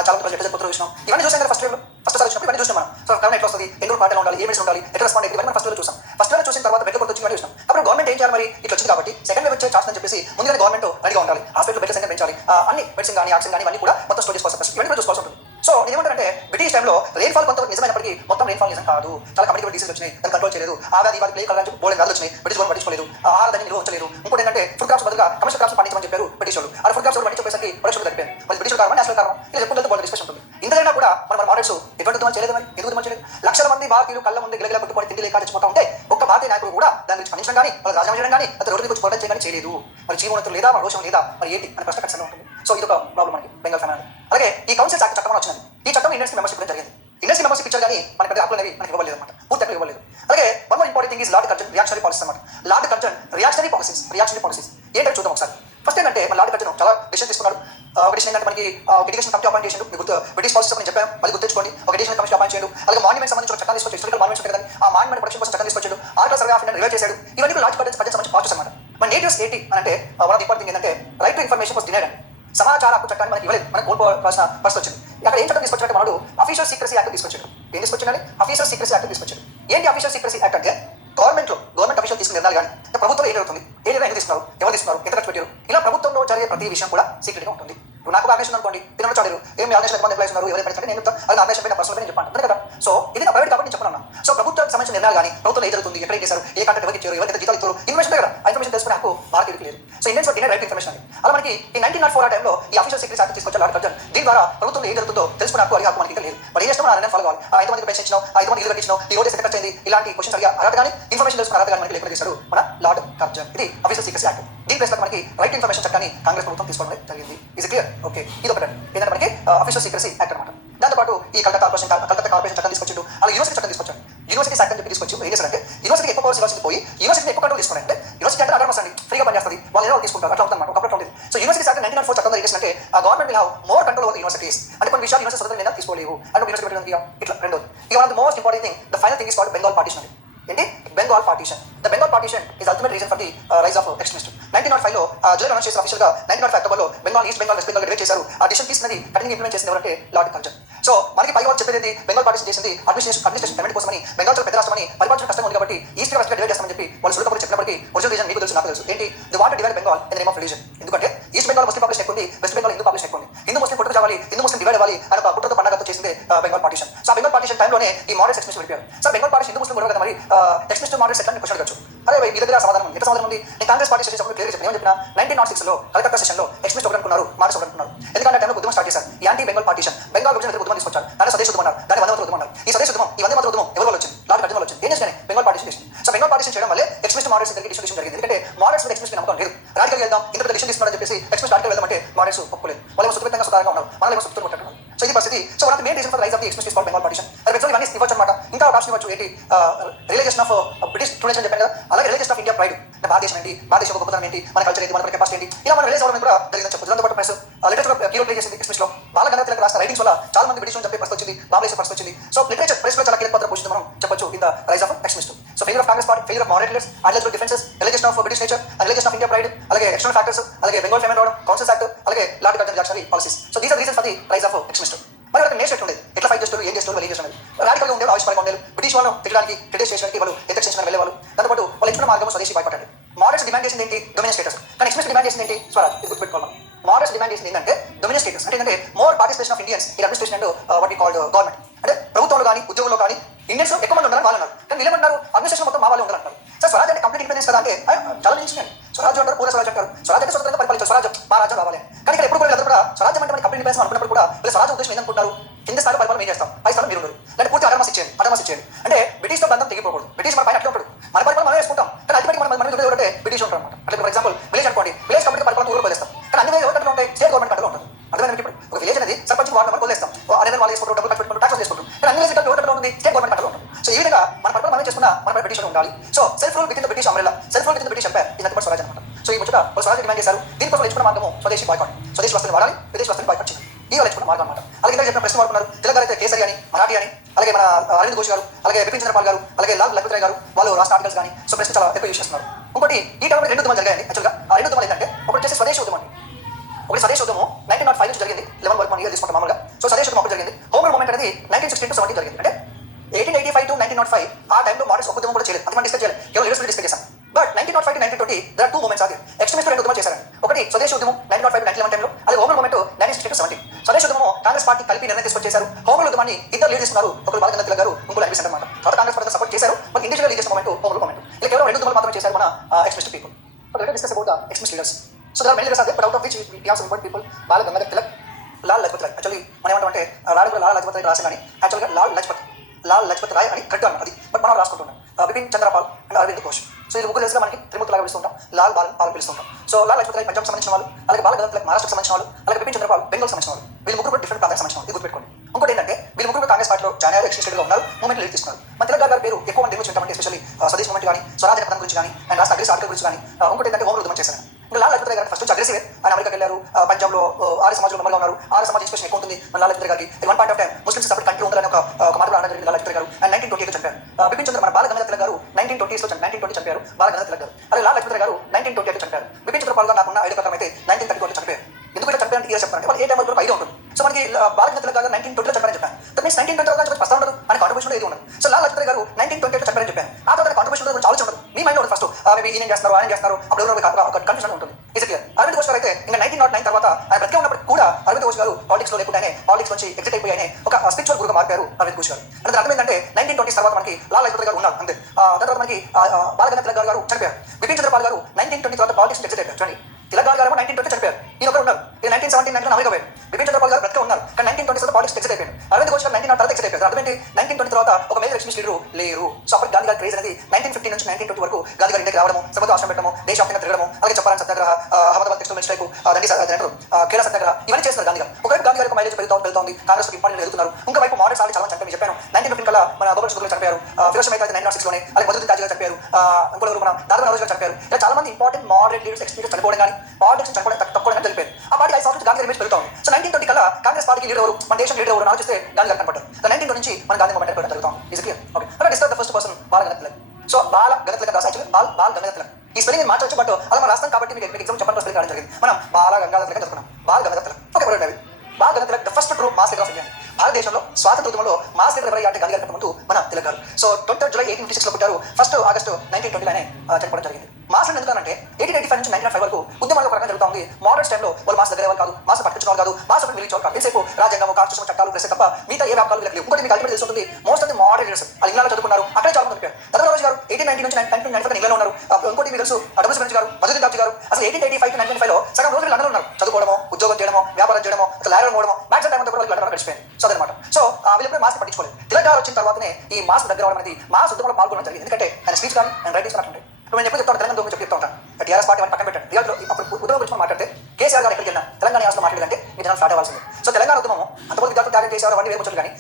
చాలా ప్రజలు ఎట్లా చెప్పుతూ చూసినాం. ఇవన్నీ చూసాం కదా ఫస్ట్ వేవ్, ఫస్ట్ సార్ వచ్చినప్పుడు ఇవన్నీ చూసినాం మనం. సో కరోనా ఎట్లా వస్తుంది, ఎన్ని పాటలు ఉండాలి, ఏ మెడిసిన్ ఉండాలి, ఎట్లా రెస్పాండ్ అయ్యి, ఇవన్నీ మనం ఫస్ట్ వేవ్ చూసాం. ఫస్ట్ వేవ్ చూసిన తర్వాత బెడ్ కొట్టి వచ్చి చూసాం. అప్పుడు గవర్నమెంట్ ఏం చేయాలి, మరి ఇట్లా వచ్చింది కాబట్టి సెకండ్ వేవ్ వచ్చే ఛాన్స్ అని చెప్పేసి ముందుగానే గవర్నమెంట్ రెడీగా ఉండాలి. హాస్పిటల్ బెడ్ సెకండ్ పెంచాలి, అన్ని మెడిసిన్ కానీ ఆక్సిజన్ కానీ ఇవన్నీ కూడా మొత్తం స్టోర్ చేసుకోవాలి. ఫస్ట్ ఇవన్నీ కూడా చూసుకోవాల్సి ఉంటుంది. సో నేనేమంటానంటే బ్రిటిష్ టైంలో రెయిన్ఫాల్ కొంతవరకు నిజమైనప్పటికీ మొత్తం రెయిన్ఫాల్ నిజం కాదు. చాలా కమిటీ డిసీజ్ వచ్చినాయి, దాన్ని కంట్రోల్ చేయలేదు. ఆదాది వారికి ప్లే కలర్ బోర్డు వ్యాధులు వచ్చినాయి, బ్రిటిష్ గవర్నమెంట్ పట్టించుకోలేదు. ఆహారాన్ని నిల్వ ఉంచలేదు. ఇంకోటి ఏంటంటే ఫుడ్ క్రాప్స్ బదులుగా కమర్షియల్ క్రాప్స్ పండించమని చెప్పారు బ్రిటిష్ వాళ్ళు. ఆ ఫుడ్ క్రాప్స్ పండించేసరికి ప్రొడక్షన్ తగ్గిపోయింది. మరి బ్రిటిష్ కారణం, నేషనల్ కారణం, ఇలా చెప్పుకుంటే బాగా డిస్కషన్ ఉంటుంది. ఇంతకైనా కూడా మన మోడల్స్ ఎటువంటి ఉద్యమం చేయలేదు. మరి ఎందుకు ఉద్యమం చేయలేదు? లక్షల మంది భారతీయులు కళ్ళ ముందు గిలగిల కొట్టుకొని తిండి లేక తెచ్చిపోతా ఉంటే ఒక్క భారతీయ నాయకుడు కూడా దాని గురించి స్పందించడం కానీ, వాళ్ళు రాజీనామా చేయడం కానీ, అతను రోడ్డు గురించి పోరాటం చేయడం చేయలేదు. మరి జీవనతులు లేదా, మన రోషం లేదా, మరి ఏంటి అనే ప్రశ్న ఖచ్చితంగా ఉంటుంది. సో ఇది ఒక ప్రాబ్లం మనకి బెంగాల్ ఫ్యామిలీ. అలాగే ఈ కౌన్సిల్స్ యాక్ట్ చట్టం వచ్చింది. ఈ చట్టం ఇండియన్స్ మెంబర్షిప్ జరిగింది. ఇండియన్స్ మెంబర్షిప్ ఇచ్చారు కానీ మనకి పెద్ద హక్కులు అనేవి మనకి ఇవ్వలేదు అనమాట, పూర్తి హక్కులు ఇవ్వలేదు. అలాగే one more important thing is lord Curzon reactionary policies అనమాట. లార్డ్ కర్జన్ రియాక్షనరీ పాలసీస్ ఏంటంటే చూద్దాం ఒకసారి. ఫస్ట్ ఏంటంటే మన లార్డ్ కర్జన్ చాలా డిసిషన్ తీసుకున్నాడు. ఒక డిసిషన్ ఏంటంటే మనకి ఎడ్యుకేషన్ కమిటీ అపాయింట్ చేసిండు. మీకు బ్రిటిష్ పాలసీస్ అని చెప్పాను, మళ్ళీ గుర్తుంచుకోండి. ఒక ఎడ్యుకేషన్ కమిటీ అపాయింట్ చేయండు. అలాగే మాన్యుమెంట్ సంబంధించిన చట్టాలు తీసుకొచ్చి, హిస్టారికల్ మాన్యుమెంట్స్ ఉంటాయి కదా, ఆ మాన్యుమెంట్ ప్రొటెక్షన్ కోసం చట్టం తీసుకొచ్చాడు. Article survey of India revive చేశాడు. ఇవన్నీ లార్డ్ కర్జన్ సంబంధించిన పాలసీస్ అనమాట. మన నేటివ్స్ ఏంటి అని అంటే one of the important thing ఏంటంటే right to information was denied. సమాచార హక్కు చట్టాన్ని మనకి ఇవ్వలేదు, మనకు కోల్పోవాల్సిన పరిస్థితి వచ్చింది. అక్కడ ఏం చట్టం తీసుకొచ్చినట్టు మనడు అఫీషియల్ సీక్రసీ యాక్ట్ తీసుకొచ్చాడు. ఏం తీసుకొచ్చాడని అఫీషియల్ సీక్రసీ యాక్ట్ తీసుకొచ్చాడు. ఏంటి అఫీషియల్ సీక్రసీ యాక్ట్ అంటే గవర్నమెంట్ అఫీషియల్ తీసుకున్న నిర్ణయాలు కానీ, ప్రభుత్వంలో ఏం జరుగుతుంది, ఏ నిర్ణయం ఎందుకు తీసుకున్నారు, ఎవరు తీసుకున్నారు, ఎంత ఖర్చు పెట్టారు, ఇలా ప్రభుత్వంలో జరిగే ప్రతి విషయం కూడా సీక్రెట్గా ఉంటుంది. ఇప్పుడు నాకు ఆర్గనైజేషన్ అనుకోండి, తినడం చాలు ఏం ఆర్గనైజేషన్ ఎంతమంది ఎంప్లాయీస్ ఉన్నారు, ఎవరు పనిచేస్తే నేను చెప్తాను, అది ఆర్గనైజేషన్ పైన పర్సనల్ నేను చెప్పాను కదా. సో ఇది నా ప్రైవేట్ కాబట్టి నేను చెప్పను. సో ప్రభుత్వానికి సంబంధించిన నిర్ణయాలు కానీ, ప్రభుత్వంలో ఏం జరుగుతుంది, ఎక్కడ ఏం చేశారు, ఏ కాంట్రాక్ట్ ఎవరికి ఇచ్చారు, ఎవరికి జీతాలు ఇస్తారు, ఇన్ఫర్మేషన్ కదా. ఆ ఇన్ఫర్మేషన్ తెలుసుకునే హక్కు భారతీయుడికి లేదు. So Indians denied right information అని. అలా మనకి ఈ 1904 ఆ టైంలో ఈ అఫీషియల్ సీక్రెసీ యాక్ట్ తీసుకొచ్చారు లార్డ్ కర్జన్. దీని ద్వారా ప్రభుత్వంలో ఏం జరుగుతుందో తెలుసుకునే హక్కు అడిగే హక్కు మనకి లేదు. మరి ఏం చేస్తామో ఆయన ఫాలో కావాలి. 5 మందికి పెన్షన్ ఇచ్చినావు, 5 మందికి ఇల్లు కట్టించినావు, ఈ రోడ్ ఖర్చు అయింది, ఇలాంటి క్వశ్చన్స్ అడిగే అర్హత కానీ, ఇన్ఫర్మేషన్ తెలుసుకున్న అర్హత కానీ మనకి లేకుండా చేశాడు మన లార్డ్ కర్జన్. ఇది అఫీషియల్ సీక్రెసీ యాక్ట్. దీని ప్లేస్ మనకి రైట్ ఇన్ఫర్మేషన్ చట్టాన్ని కాంగ్రెస్ ప్రభుత్వం తీసుకోవడం జరిగింది. ఇది క్లియర్? ఓకే, ఇది ఒకటి ఏంటంటే మనకి అఫీషియల్ సీక్రెసీ యాక్ట్ అనమాట. దాంతోపాటు ఈ కలకత్తా కార్పొరేషన్ చట్టం తీసుకొచ్చాడు. అలా యూనివర్సిటీ చట్టం తీసుకొచ్చాడు. యూనివర్సిటీ యాక్ట్ అని చెప్పి తీసుకొచ్చి ఏం చేశారంటే యూనివర్సిటీ ఎక్కువ పవర్స్ ఇవ్వాల్సింది పోయి యూనివర్సిటీ ఎక్కువ కంట్రోల్ తీసుకున్నారంటే యూనివర్సిటీ అంటే అడ్వాన్స్ అండి, ఫ్రీగా పనిచేస్తుంది, వాళ్ళు ఏదో తీసుకుంటారు, అట్లా ఉంటుంది ఒకప్పుడు ఉంటుంది. సో యూనివర్సిటీ యాక్ట్ 1904 చట్టంలో ఏం చేసినట్టే government will have more control over universities. అంటే కొన్ని విషయాలు యూనివర్సిటీ సొంతంగా తీసుకోలేవు అంటే యూనివర్సిటీ పెట్టడానికి ఇట్లా రెండోది. ఇక one of the most important thing the final thing is called Bengal partition. ఏంటి Bengal partition? The Bengal partition is ultimate reason for the rise of extremist. 1905 లో జూలై అనౌన్స్ చేసిన అఫీషియల్ గా 1905 అక్టోబర్లో Bengal, east Bengal, west Bengal divide చేశారు. ఆ డిసిషన్ తీసుకున్నది కఠినంగా ఇంప్లిమెంట్ చేసింది ఎవరంటే లార్డ్ కర్జన్. సో మనకి పై వాళ్ళు చెప్పేది బెంగాల్ పార్టీషన్ చేసింది అడ్మినిస్ట్రేషన్ పేమెంట్ కోసమని, బెంగాల్ చాలా పెద్ద రాష్ట్రమని, పరిపాలన కష్టం ఉంది కాబట్టి ఈస్ట్ వెస్ట్ డివైడ్ చేస్తామని చెప్పి వాళ్ళు సులభంగా చెప్పినప్పటికీ ఒరిజినల్ రీజన్ మీకు తెలుసు, నాకు తెలుసు. ఏంటి? The want divide Bengal in the name of religion. ఎందుకంటే ఈస్ట్ బెంగాల్ ముస్లిం పాపులేషన్ ఎక్కువ ఉంది, వెస్ట్ బెంగాల్ హిందూ పాపులేషన్ ఎక్కువ ఉంది. హిందూ ముస్లిం కొట్టుకు చావాలి, హిందూ ముస్లిం డివైడ్ అవ్వాలి అని ఒక కుట్రతో పండగతో చేసింది బెంగాల్ పార్టీషన్. సో ఆ బెంగాల్ పార్టీషన్ టైంలోనే లోనే ఈ మోడల్స్ ఎక్స్ప్రెషన్ పెట్టారు. సార్ బెంగాల్ పార్టీ హిందూ ముస్లిం గొడవ కదా, మరి ఎక్స్ప్రెషన్ మోడల్స్ ఎట్లా క్వశ్చన్ అడగచ్చు. అరే మీ దగ్గర సమాధానం ఉంది, ఎంత సమాధానం ఉంది? నేను కాంగ్రెస్ పార్టీ సెషన్ క్లియర్ చెప్పిన ఏమని చెప్పిన 1906 లో కలకత్తా సెషన్ లో ఎక్స్ప్రెషన్ ఒకటి అనుకున్నారు, మోడల్స్ ఒకటి అనుకున్నారు. ఎందుకంటే టైంలో ఉద్యమం స్టార్ట్ చేశారు, యాంటీ బెంగాల్ పార్టీషన్, బెంగాల్ విభజన ఉద్యమం తీసుకొచ్చారు. దాన్ని స్వదేశ్ ఉద్యమం అన్నారు, దాన్ని వందే మాతరం ఉద్యమం అన్నారు. ఈ స్వదేశ్ ఉద్యమం, ఈ వందే మాతరం ఉద్యమం ఎవరి వల్ల వచ్చింది? లార్డ్ కర్జన్ వల్ల వచ్చింది. ఏం చేసిన బెంగాల్ పార్టీషన్ చేసింది. సో బెంగాల్ పార్టీషన్ చేయడం వల్లే ఎక్స్ప్రెషన్ మోడల్స్ దగ్గరికి డిస్ట్రిబ్యూషన్ జరిగింది. ఎందుకంటే మోడల్స్ మీద ఎక్స్ప్రెషన్ నమ్మకం లేదు. రాజకీయాలు వెళ్దాం, ఇంత పెద్ద డిసిషన్ తీసుకున్నారని చెప్పేసి ఎక్స్ప్రెషన్ రాజకీయాలు వెళ్దాం అంటే మోడల్స్ ఒప్పుకోలేదు. వాళ్ళు సుఖపెట్టంగా సుఖంగా ఉన్నారు, మనల్ని సుఖతో కొట్టుకుంటున్నారు. సో ఇది పరిస్థితి. So one of the main reason for rise of the expression called Bengal partition. అది ఇవన్నీ ఇవ్వచ్చు అనమాట. ఇంకా అవకాశం ఇవ్వచ్చు. ఏంటి రియలైజేషన్ ఆఫ్ బ్రిటిష్ స్టూడెంట్స్ అని చెప్పాను కదా, అలాగే రియలైజేషన్ ఆఫ్ ఇండియా ప్రైడ్, భారతదేశం ఏంటి, భారతదేశం గొప్పతనం ఏంటి, మన కల్చర్ ఏంటి, మన కెపాసిటీ ఏంటి, ఇలా మనం రిలీజ్ అవ్వడం కూడా జరిగిందని చెప్పొచ్చు. దాంతో పాటు ప్రెస్ లిటరేచర్ కీరో ప్లే చేసింది ఎక్స్ప్రెస్ లో. బాల గంగాధర్ తిలక్ రాసిన రైటింగ్స్ వల్ల చాలా మంది బ్రిటిష్ చెప్పే పరిస్థితి వచ్చింది, బాంగ్లాదేశ్ పరిస్థితి వచ్చింది. సో లిటరేచర్ ప్రెస్ లో చాలా కీలక పాత్ర పోషించింది మనం చెప్పొచ్చు in the rise of express. So failure of Congress party, failure of model leaders, ideological differences, religion of British nature, religion of India pride, అలాగే ఎక్స్టర్నల్ ఫ్యాక్టర్స్, అలాగే బెంగాల్ ఫెమిన్ రావడం, కౌన్సిల్స్ యాక్ట్, అలాగే lord Curzon reactionary policies. So these are reasons for the rise of extremist. మరి ఒక nation ఉండేది, ఎట్లా fight చేస్తారు, ఏం చేస్తారు, వాళ్ళు ఏం చేస్తున్నారు, రాడికల్గా ఉండేది, ఆవిష్కరంగా ఉండేది. బ్రిటిష్ వాళ్ళు తిట్టడానికి, క్రిటిక్ చేయడానికి వాళ్ళు ఎత్తక్షణ వెళ్ళేవాళ్ళు. దాంతోపాటు వాళ్ళు ఎంచుకున్న మార్గం స్వదేశీ బాయ్కాట్. మోడల్స్ డిమాండ్ చేసింది ఏంటి? Dominion status. కానీ ఎక్స్ప్రెస్ డిమాండ్ చేసింది ఏంటి? స్వరాజ్. ఇది గుర్తుపెట్టుకోవాలి. మోడల్స్ డిమాండ్ చేసింది ఏంటంటే డొమినియన్ స్టేటస్. అంటే ఏంటంటే more participation of Indians in administration and what we called government. అంటే ప్రభుత్వంలో కానీ ఉద్యోగంలో కానీ ఇండియన్స్ ఎక్కువ మంది ఉండాలని వాళ్ళు అన్నారు. కానీ వీళ్ళేమంటారు, అడ్మినిస్ట్రేషన్ మొత్తం మా వాళ్ళు ఉండాలంటారు. సార్ స్వరాజ్ అంటే కంప్లీట్ ఇండిపెండెన్స్ కదా అంటే చాలా నిలిచింది. స్వరాజ్యం అంటారు, పూర్ణ స్వరాజ్ అంటారు. స్వరాజ్ అంటే స్వతంత్రంగా పరిపాలించారు, స్వరాజ్యం మా రాజ్యం రావాలి. కానీ ఇక్కడ ఎప్పుడు కూడా కూడా స్వరాజ్యం అంటే కంప్లీట్ ఇండిపెండెన్స్ అనుకున్నప్పుడు కూడా వీళ్ళు స్వరాజ్ ఉద్దేశం ఏంటనుకుంటారు, కింద స్థాయి పరిపాలన ఏం చేస్తాం, పై స్థానం మీరు ఉండరు, అంటే పూర్తి అటర్మస్ ఇచ్చేయండి. అంటే బ్రిటిష్ తో బంధం తెగిపోకూడదు. బ్రిటిష్ మన పైన అట్లా ఉంటాడు, మన పరిపాలన మనం వేసుకుంటాం. కానీ అల్టిమేట్ మనం అంటే బ్రిటిష్ ఉంటారు అనమాట. అంటే ఫర్ ఎగ్జాంపుల్ విలేజ్ అనుకోండి, విలేజ్ కంప్లీట్ పరిపాలన ఊరు వదిలేస్తాం. కానీ అన్ని ఎవరి కంటే ఉంటాయి, స్టేట్ గవర్నమెంట్ కంటే ఉంటుంది. అర్థమైంది ఇప్పుడు ఒక విలేజ్ అనేది సర్పంచ్ వార్డు మెంబర్ వదిలేస్తాం, అనేది వాళ్ళు చేసుకుంటారు, డబ్బులు పెట్టుకుంటారు, ట్యాక్స్ చేసుకుంటాం. కానీ అన్ని విలేజ్ కంటే ఉంటుంది, స్టేట్ గవర్నమెంట్ కంటే ఉంటుంది. సో ఈ విధంగా మన పరిపాలన మనం చేసుకున్నా మన బ్రిటిష్ ఉండాలి. So self rule with in the British umbrella, self rule with in the British empire ఇది నథింగ్ బట్ స్వరాజ్ అనమాట. సో ఈ ముచ్చట వాళ్ళు స్వరాజ్ డిమాండ్ చేశారు. దీనికోసం ఎంచుకున్న మార్గము స్వదేశీ బాయ్కాట్. స్వదేశీ వస్తువుని వాడాలి, విదేశీ వస్తువుని బాయ్కాట్ చేయాలి. ఈ వాళ్ళు ఎంచుకున్న మార్గం అనమాట. అలాగే ఇందాక చెప్పిన ప్రశ్న వాడుకున్నారు. తిలక్ గారు అయితే కేసరి అని, మరాఠీ అని, అలాగే మన అరవింద్ ఘోష్ గారు, అలాగే బిపిన్ చంద్రపాల్ గారు, అలాగే లాల్ లజపత్ రాయ్ గారు వాళ్ళు రాసిన ఆర్టికల్స్ కానీ సో ప్రశ్న చాలా ఎక్కువ యూస్ చేస్తున్నారు. ఇంకోటి ఈ టైంలో రెండు ఉద్యమాలు జరిగాయండి. యాక్చువల్గా ఆ రెండు ఉద్యమాలు ఏంటంటే ఒకటి వచ్చేసి స్వదేశీ ఉద్యమం అండి. ఒకటి స్వదేశీ ఉద్యమం 1905 నుంచి జరిగింది, 11 వరకు 1 ఇయర్ తీసుకుంటాం మామూలుగా. సో స్వదేశీ ఉద్యమం ఒకటి జరిగింది. హోమ్ రూల్ మూవ్మెంట్ అనేది 1916 to 17 జరిగింది. అంటే 1885 to 1905 ఆ టైంలో మోడల్స్ ఒక ఉద్యమం కూడా చేయలేదు, అంతమంది డిస్కస్ చేయలేదు, కేవలం లీడర్స్ డిస్కస్ చేశాం. But 1905 to 1920 there are two movements ఆగి ఎక్స్ట్రీమిస్ట్ రెండు ఉద్యమాలు చేశారండి. ఒకటి స్వదేశీ ఉద్యమం 1905 to 1911 టైంలో, అలాగే హోమ్ రూల్ మూవ్మెంట్ 1916 to 17. స్వదేశీ ఉద్యమం కాంగ్రెస్ పార్టీ కలిపి నిర్ణయం తీసుకొచ్చేశారు. హోమ్ రూల్ ఉద్యమాన్ని ఇద్దరు లీడ్ చేస్తున్నారు, ఒకరు బాల గంగాధర్ తిలక్ గారు, ఇంకొకరు ఎన్వి సెంటర్ అనమాట. తర్వాత కాంగ్రెస్ పార్టీ సపోర్ట్ చేశారు, బట్ ఇండివిజువల్ లీడ్ చేసిన మూవ్మెంట్ హోమ్ రూల్ మూవ్మెంట్. ఇలా కేవలం రెండు ఉద్యమాలు మాత్రమే చేశారు మన extremist people. Let us discuss about the extremist leaders. So there are many leaders are there, but out of which we have some important people. Bal Gangadhar Tilak, Lal Lajpat Rai. Actually మనం ఏమంటామంటే రాడు కూడా లాల్ లజపత్ రాయ్ రాసిన కానీ యాక్చువల్గా లాల్ లజపత్ రాయ్ అని కరెక్ట్ అన్నమాట. అది బట్ మనం రాసుకుంటున్నాం. బిపిన్ చంద్రపాల్ అండ్ అరవింద్ ఘోష్. సో ఇది ముగ్గురు తెలుసుగా మనకి త్రిమూర్తి లాగా పిలుస్తుంటాం, లాల్ బాల్ పిలుస్తుంటాం. సో లాల్ లజపత్ రాయ్ పంజాబ్ సంబంధించిన వాళ్ళు, అలాగే బాల గంగాధర్ తిలక్ మహారాష్ట్రకు సంబంధించిన వాళ్ళు, అలాగే బిపిన్ చంద్రపాల్ బెంగాల్ సంబంధించిన వాళ్ళు. వీళ్ళు ముగ్గురు డిఫరెంట్ ప్రాంతానికి సంబంధించిన వాళ్ళు, ఇది గుర్తుపెట్టుకోండి. ఇంకోటి ఏంటంటే వీళ్ళు ముగ్గురు కాంగ్రెస్ పార్టీలో జాయిన్ అయ్యారు, ఎక్స్ట్రీమిస్ట్గా ఉన్నారు, మూవ్మెంట్ లీడ్ తీసుకున్నారు. మన తిలక్ గారి పేరు ఎక్కువ మంది వింటామంటే ఎస్పెషల్లీ స్వదేశ్ మూవ్మెంట్ కానీ, స్వరాజ్ పదం గురించి కానీ, అండ్ రాష్ట్ర అగ్రెసివ్ ఆర్టికల్ గురించి కానీ. ఇంకోటి ఏంటంటే హోమ్ రూల్ ఉద్యమం చేశారు. ఇంకా లాల్ లజపత్ రాయ్ గారు ఫస్ట్ నుంచి అగ్రెసివ్, ఆయన అమెరికాకి వెళ్ళారు, పంజాబ్లో ఆర్య సమాజంలో మెంబర్గా ఉన్నారు. ఆర్య సమాజ్ ఇన్స్పిరేషన్ ఎక్కువ ఉంటుంది మన లాల్ లజపత్ గారికి. One point of time Muslims separate country ఉండాలని ఒక మాట అనడం జరిగింది లాల్ లజపత్ గారు. అండ్ 1928 చంపారు. బిపిన్ చంద్ర మన బాల గంగాధర్ తిలక్ గారు 1920 చంపారు బాల గంగాధర్ తిలక్ గారు. అలాగే లాల్ లజపత్ రాయ్ గారు 1928 చంపారు. బిపిన్ చంద్రపాల్ గారు నాకున్న ఐడియా ప్రకారం అయితే 1932 చంపారు. ఎందుకు ఇలా చంపారంటే ఇయర్ చెప్తారంటే వాళ్ళు ఏ టైం వరకు ఐడియా ఉంటుంది. సో మనకి బాల గంగాధర్ తిలక్ గారు 1920 చంపారని చెప్పాను. దట్ మీన్స్ 1920 ప్రస్తావన ఉండదు, ఆయన కాంట్రిబ్యూషన్ ఏది ఉండదు. సో లాల్ లజపత్ రాయ్ గారు 1928 చంపారని చెప్పాను. ఆ తర్వాత కాంట్రిబ్యూషన్ గురించి ఆలోచన ఉండదు, మీ మైండ్ ఉంటుంది ఫస్ట్ మేబీ ఈయన చేస్తారు ఆయన చేస్తారు, అప్పుడు కన్ఫ్యూజన్ ఉంటుంది. ఇది క్లియర్. అరవింద్ ఘోష్ గారు అయితే ఇంకా 1909 తర్వాత ఆయన బ్రతికే ఉన్నప్పటికీ కూడా అరవింద్ ఘోష్ గారు పాలిటిక్స్ లో లేకుండానే పాలిటిక్స్ నుంచి ఎగ్జిట్ అయిపోయానే ఒక స్పిరిచువల్ గురుగా మారిపోయారు అరవింద్ ఘోష్ గారు. అంటే అర్థం ఏంటంటే 1920 తర్వాత మనకి లాల్ లజపత్ గారు ఉన్నారు అంతే. దాని తర్వాత మనకి బాల గంగాధర్ తిలక్ గారు చనిపోయారు. బిపిన్ చంద్రపాల్ గారు 1920 తర్వాత పాలిటిక్స్ ఎగ్జిట్ అయిపోయారు. చూడండి తిలక్ గారు 1920 చనిపోయారు, ఈయన ఒకరు ఉన్నారు. 1979 అమెరికా పోయారు. బిపిన్ చంద్రపాల్ గారు బ్రతికే ఉన్నారు, కానీ 1920 తర్వాత పాలిటిక్స్ ఎగ్జిట్ అయిపోయారు. అరవింద్ ఘోష్ గారు 19 తర్వాత ఎగ్జిట్ అయిపోయారు. అర్థం ఏంటి 1920 తర్వాత ఒక మేజర్ ఎక్స్ట్రీమిస్ట్ లీడర్ లేరు. సో అప్పుడు గాంధీ గారి క్రేజ్ అనేది 1915 నుంచి 1920 వరకు గాంధీ గారి ఇంటికి రావడము, సముద్ర ఆశ్రమం పెట్టడము, దేశవ్యాప్తంగా తిరగడము, అలాగే Champaran satyagraha, Ahmedabad textile mill strike, Kerala satyagraha ఇవన్నీ చేస్తున్నారు గాంధీ గారు. ఒకవైపు గాంధీ గారికి మైలేజ్ పెరుగుతుంది, కాంగ్రెస్ ఇంపార్టెంట్ ఎదుగుతున్నారు. ఇంకోవైపు మోడల్స్ చాలా మంది చనిపోయి చెప్పాను. 1915 కల్లా మన గోపాల్ శుక్లా చనిపోయారు, ఫిరోజ్ షా 1906 లోనే, అలాగే మధుసూదన్ తాజ్ గారు చనిపోయారు, ఇంకొకరు మన దాదా నవరోజ్ గారు చనిపోయారు. ఇలా చాలా మంది ఇంపార్టెంట్ మోడరేట్ లీడర్స్ ఎక్స్పీరియన్స్ చనిపోవడం కానీ పాలిటిక్స్ చనిపోవడం తక్కువ చనిపోయారు. ఆ పార్టీ 5 సంవత్సరాలు గాంధీ గారి ఇమేజ్ పెరుగుతుంది. సో 1920 కల్లా కాంగ్రెస్ పార్టీకి లీడర్ ఎవరు, మన దేశం లీడర్ ఎవరు ఆలోచిస్తే గాంధీ గారు కనపడ్డారు. 1920 నుంచి మన గాంధీ మూవ్మెంట్ పెరగడం జరుగుతుంది. ఇది క్లియర్. ఓకే, అలా discuss the first person Bala Gangadhar Tilak. So Bala Gangadhar Tilak రాసి యాక్చువల్లీ బాల్ గంగాధర్ తిలక్ ఈ స్పెల్లింగ్ మార్చవచ్చు, బట్ అలా మనం రాస్తాం కాబట్టి మీకు ఎగ్జామ్ చెప్పడం స్పెల్లింగ్ రావడం జరిగింది. మనం బాల గంగాధర్ తిలక్ చదువుకున్నాం, ball Gangadhar Tilak. Okay, ball Gangadhar Tilak the first true mass leader of India. భారతదేశంలో స్వాతంత్ర ఉద్యమంలో మాస్ లీడర్ ఎవరైనా అంటే గాంధీ గారి ముందు మన తిలక్ గారు. సో 23 జూలై 1856 లో పుట్టారు, 1 ఆగస్టు 1920 చనిపోవడం జరిగింది. మాస్ ఎందుకంటే 1885 నుంచి 1905 వరకు ఉద్యమాలు ఒక రకంగా జరుగుతూ ఉంది. మోడర్న్ టైంలో వాళ్ళు మాస్ దగ్గర వాళ్ళు కాదు, మాస్ పట్టుకున్న కాదు, మాస్ ఒకటి మిగిలించారు కాదు. ఎంతసేపు రాజ్యాంగం, కాన్స్టిట్యూషన్ చట్టాలు ప్రెస్ తప్ప మిగతా ఏ వ్యాపారాలు వీళ్ళకి లేవు. ఇంకోటి మీకు అల్టిమేట్ తెలుస్తుంది, మోస్ట్ ఆఫ్ ది మోడరేటర్స్ వాళ్ళు ఇంగ్లాండ్లో చదువుకున్నారు, అక్కడే చాలా మంది ఉంటారు. రోజు గారు 1890 నుంచి 1995 ఇంగ్లాండ్లో ఉన్నారు. ఇంకోటి మీకు తెలుసు డబ్ల్యూసీ బెంచ్ గారు, మధుసూదన్ దాస్ గారు అసలు 1885 to 1905లో సగం రోజులు లండన్లో ఉన్నారు. చదువుకోవడమో, ఉద్యోగం చేయడమో, వ్యాపారం చేయడమో, అసలు లాయర్ అవ్వడమో, మ్యాక్సిమం టైం అంతా కూడా లండన్లో గడిచిపోయింది. సో అదనమాట. సో వీళ్ళు మాస్ పట్టించుకోలేదు. తిలక్ గారు వచ్చిన తర్వాతనే ఈ మాస్ దగ్గర అవడం అనేది మాస్ ఉద్యమంలో పాల్గొనడం జరిగింది. ఎందుకంటే ఆయన స్పీచ్ కానీ ఆయన రైటింగ్స్ కానీ ఇప్పుడు నేను ఎప్పుడు చెప్తాను, తెలంగాణ దోమ చెప్తా ఉంటాను. టీఆర్ఎస్ పార్టీ పక్కన పెట్టండి. రియాల్లో అప్పుడు ఉద్యమం గురించి మాట్లాడితే కేసీఆర్ గారు ఎక్కడికి వెళ్ళినా తెలంగాణ యాసలో మాట్లాడంటే మీ జనాలు స్టార్ట్ అవ్వాల్సింది. సో తెలంగాణ ఉద్యమం అంతమంది విద్యార్థులు త్యాగం చేశారు, అవన్నీ వేరే వచ్చారు. కానీ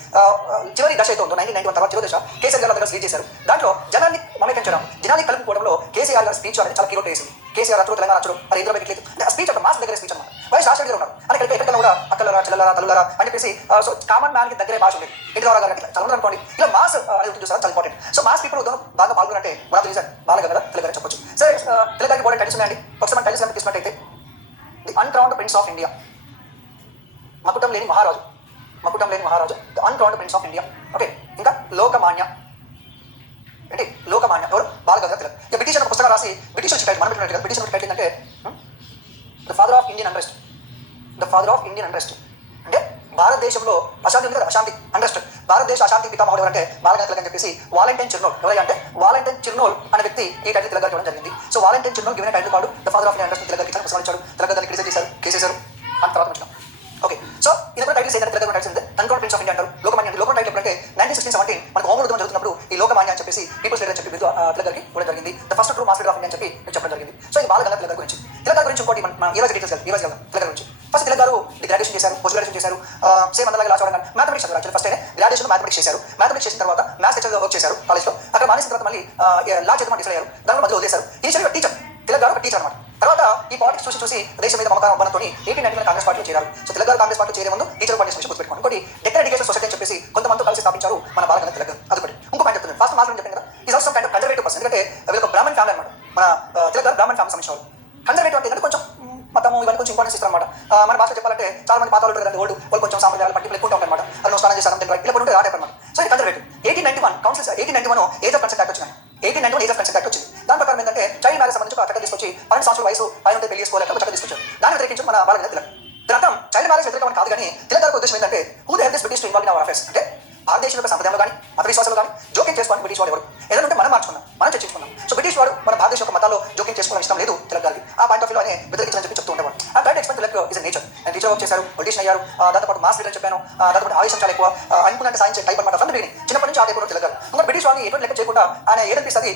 చివరి దశ అయితే ఉందో 1991 తర్వాత చివరి దశ కేసీఆర్ గారు దగ్గర స్పీచ్ చేశారు. దాంట్లో జనాన్ని మమేకించడం, జనాన్ని కలుపుకోవడంలో కేసీఆర్ గారి స్పీచ్ అనేది చాలా కీరోట్ వేసింది. కేసీఆర్ అచ్చుడు తెలంగాణ అచ్చుడు మరి ఇందులో పెట్టలేదు అంటే ఆ స్పీచ్ ఒక మాస్ దగ్గర స్పీచ్ అన్నమాట. వైఎస్ రాజశేఖర్ గారు ఉన్నారు అని ఎక్కడికైనా కూడా అక్కలరా చెల్లరా తల్లులరా అని చెప్పేసి సో కామన్ మ్యాన్ కి దగ్గరే భాష ఉంది. ఎన్టీఆర్ గారు అట్లా చాలా అనుకోండి. ఇలా మాస్ అనేది ఉంటుంది చూసారా, చాలా ఇంపార్టెంట్. సో మాస్ పీపుల్ బాగా పాల్గొనంటే మన రీజన్ బాలగంగ తెలంగాణ చెప్పొచ్చు. సరే తెలంగాణ బోర్డు టైటిల్స్ ఉన్నాయండి. ఒకసారి మన టైటిల్స్ కనుక తీసుకున్నట్టయితే the uncrowned prince of India, మకుటం లేని మహారాజు, మకుటం లేని మహారాజు, the uncrowned prince of India. Okay, ఇంకా లోకమాన్య ఏంటి, లోకమాన్య ఎవరు, బాలగంగాధర తిలక్. ఇక బ్రిటిష్ ఒక పుస్తకం రాసి బ్రిటిష్ వచ్చి టైటిల్ మనం పెట్టినట్టు బ్రిటిష్ టైటిల్ ఏంటంటే the father of Indian unrest, the father of Indian unrest. అంటే భారతదేశంలో అశాంతి ఉంది కదా, అశాంతి అండ్రెస్ట్, భారతదేశ అశాంతి పితామహుడు ఎవరంటే బాలగంగాధర తిలక్ అని చెప్పేసి వాలంటైన్ చిర్నోల్ ఎవరైనా అంటే వాలంటైన్ చిర్నోల్ అనే వ్యక్తి ఈ టైటిల్ తిలక్ ఇవ్వడం జరిగింది. సో వాలంటైన్ చిర్నోల్ గివెన్ టైటిల్ కాదు the father of Indian unrest. Tilak గారికి పుస్తకం ఇచ్చాడు, తిలక్ గారిని క్రిటిసైజ్ చేశారు, కేసేశారు, అంత తర్వాత వచ్చినాం. ఓకే, సో ఇది కూడా టైటిల్స్ ఏంటంటే Tilak titles uncrowned prince of India అంటారు. లోకమాన్య అంటే లోకమాన్య టైటిల్ అంటే 1916-17 మనకు హోమ్ ఉద్యమం జరుగుతున్నప్పుడు ఈ లోకమాన్య అని చెప్పేసి పీపుల్స్ లీడర్ అని చెప్పి తిలక్ గారికి కూడా జరిగింది. The first true mass leader of India అని చెప్పి చెప్పడం జరిగింది. సో ఇది బాలగంగాధర తిలక్ గురించి. తిలక్ గారి గురించి ఇంకోటి మనం ఏ రోజు డీటెయిల్స్ ఈ రోజు తిలక్ గురించి. ఫస్ట్ తిలక్ గారు గ్రాడ్యుయేషన్ చేశారు, పోస్ట్ గ్రాడ్యుయేషన్ చేశారు, సేమ్ అందరిలాగా లాస్ట్ అవడం మ్యాథమెటిక్స్ చదివారు. యాక్చువల్లీ ఫస్ట్ గ్రాడ్యుయేషన్ మ్యాథమెటిక్స్ చేశారు. మ్యాథమెటిక్స్ చేసిన తర్వాత మ్యాథ్స్ లెక్చర్ వర్క్ చేశారు కాలేజ్లో. అక్కడ మానేసిన తర్వాత మళ్ళీ లా చదవడం డిసైడ్ అయ్యారు. దాని మధ్యలో వదిలేశారు. టీచర్ తిలక్ గారు ఒక టీచర్ అనమాట. తర్వాత ఈ పాలిటిక్స్ చూసి దేశం మీద మమకారం అవ్వడంతో 1890 కాంగ్రెస్ పార్టీలో చేరారు. సో తిలక్ గారు కాంగ్రెస్ పార్టీలో చేరే ముందు టీచర్ పార్టీ గురించి గుర్తుపెట్టుకోండి. ఇంకోటి డెక్కన్ ఎడ్యుకేషన్ సొసైటీ అని చెప్పేసి కొంతమంది కలిసి స్థాపించారు మన బాలగంగాధర తిలక్ గారు. అదొకటి. ఇంకో పాయింట్ చెప్తున్నాను, ఫస్ట్ మాత్రం చెప్పాను కదా, ఈ also kind of conservative person. ఎందుకంటే వీళ్ళకి బ్రాహ్మణ్ ఫ్యామిలీ అనమాట. మన తిలక్ గారు బ్రాహ్మణ్ ఫ్యామిలీ సంబంధించిన కన్జర్వేటివ్ అంటే కొంచెం మతము ఇవన్నీ కొంచెం ఇంపార్టెన్స్ ఇస్తారు అనమాట. మన భాషలో చెప్పాలంటే చాలా మంది పాతాలు ఉంటారు కదా, వాళ్ళు కొంచెం సాంప్రదాయాలు పట్టింపులు ఎక్కువ ఉంటాయి అనమాట. అది స్నానం చేస్తారు అంటే ఇలా కూడా ఆడే అనమాట. సో ఇది conservative. 1891 council 1891 age of consent act వచ్చింది. 1891 ఏజ్ ఆఫ్ కన్సెంట్ యాక్ట్ వచ్చింది. దాని ప్రకారం ఏంటంటే చైల్డ్ మ్యారేజ్ సంబంధించి ఒక చట్టం తీసుకొచ్చి 12 సంవత్సరాల వయసు పైన ఉంటే పెళ్లి చేసుకోలేక చట్టం తీసుకొచ్చారు. దాన్ని వ్యతిరేకించి మన బాలగంగాధర తిలక్. దాని అర్థం చైల్డ్ మ్యారేజ్ వ్యతిరేకం కాదు, కానీ తిలక్ గారి ఉద్దేశం ఏంటంటే who the help this British to involve in our affairs. అంటే భారతదేశం యొక్క సంప్రదాయంలో కానీ మత విశ్వాసాలు కానీ జోక్యం చేసుకోవాలి బ్రిటిష్ వాడు ఎవరు ఏదంటే ఉంటే మనం మార్చుకున్నాం, మనం చర్చించుకున్నాం. సో బ్రిటిష్ వాడు మన భారతదేశ యొక్క మతాల్లో జోక్యం చేసుకోవడం ఇష్టం లేదు తిలక్ గారికి. ఆ పాయింట్ ఆఫ్ వ్యూ ఆయన వ్యతిరేకించని చెప్పి చెప్తూ ఉండేవాడు. ఆ tried expect Tilak is nature. ఆయన టీచర్ వర్క్ చేశారు, పొలిటీషియన్ అయ్యారు, దాంతోపాటు మాస్ లీడర్ చెప్పాను, దాంతోపాటు ఆయుషం చాలా ఎక్కువ, అనుకున్నట్టు సాధించే టైప్ అనమాట. ఫ్రమ్ బిగినింగ్ చిన్నప్పటి నుంచి ఆ టైప్ తిలక్ గారు. ఇంకా బ్రిటిష్ వాడిని ఎటువంటి లెక్క చేయకుండా ఆయన ఏదనిపిస్తుంది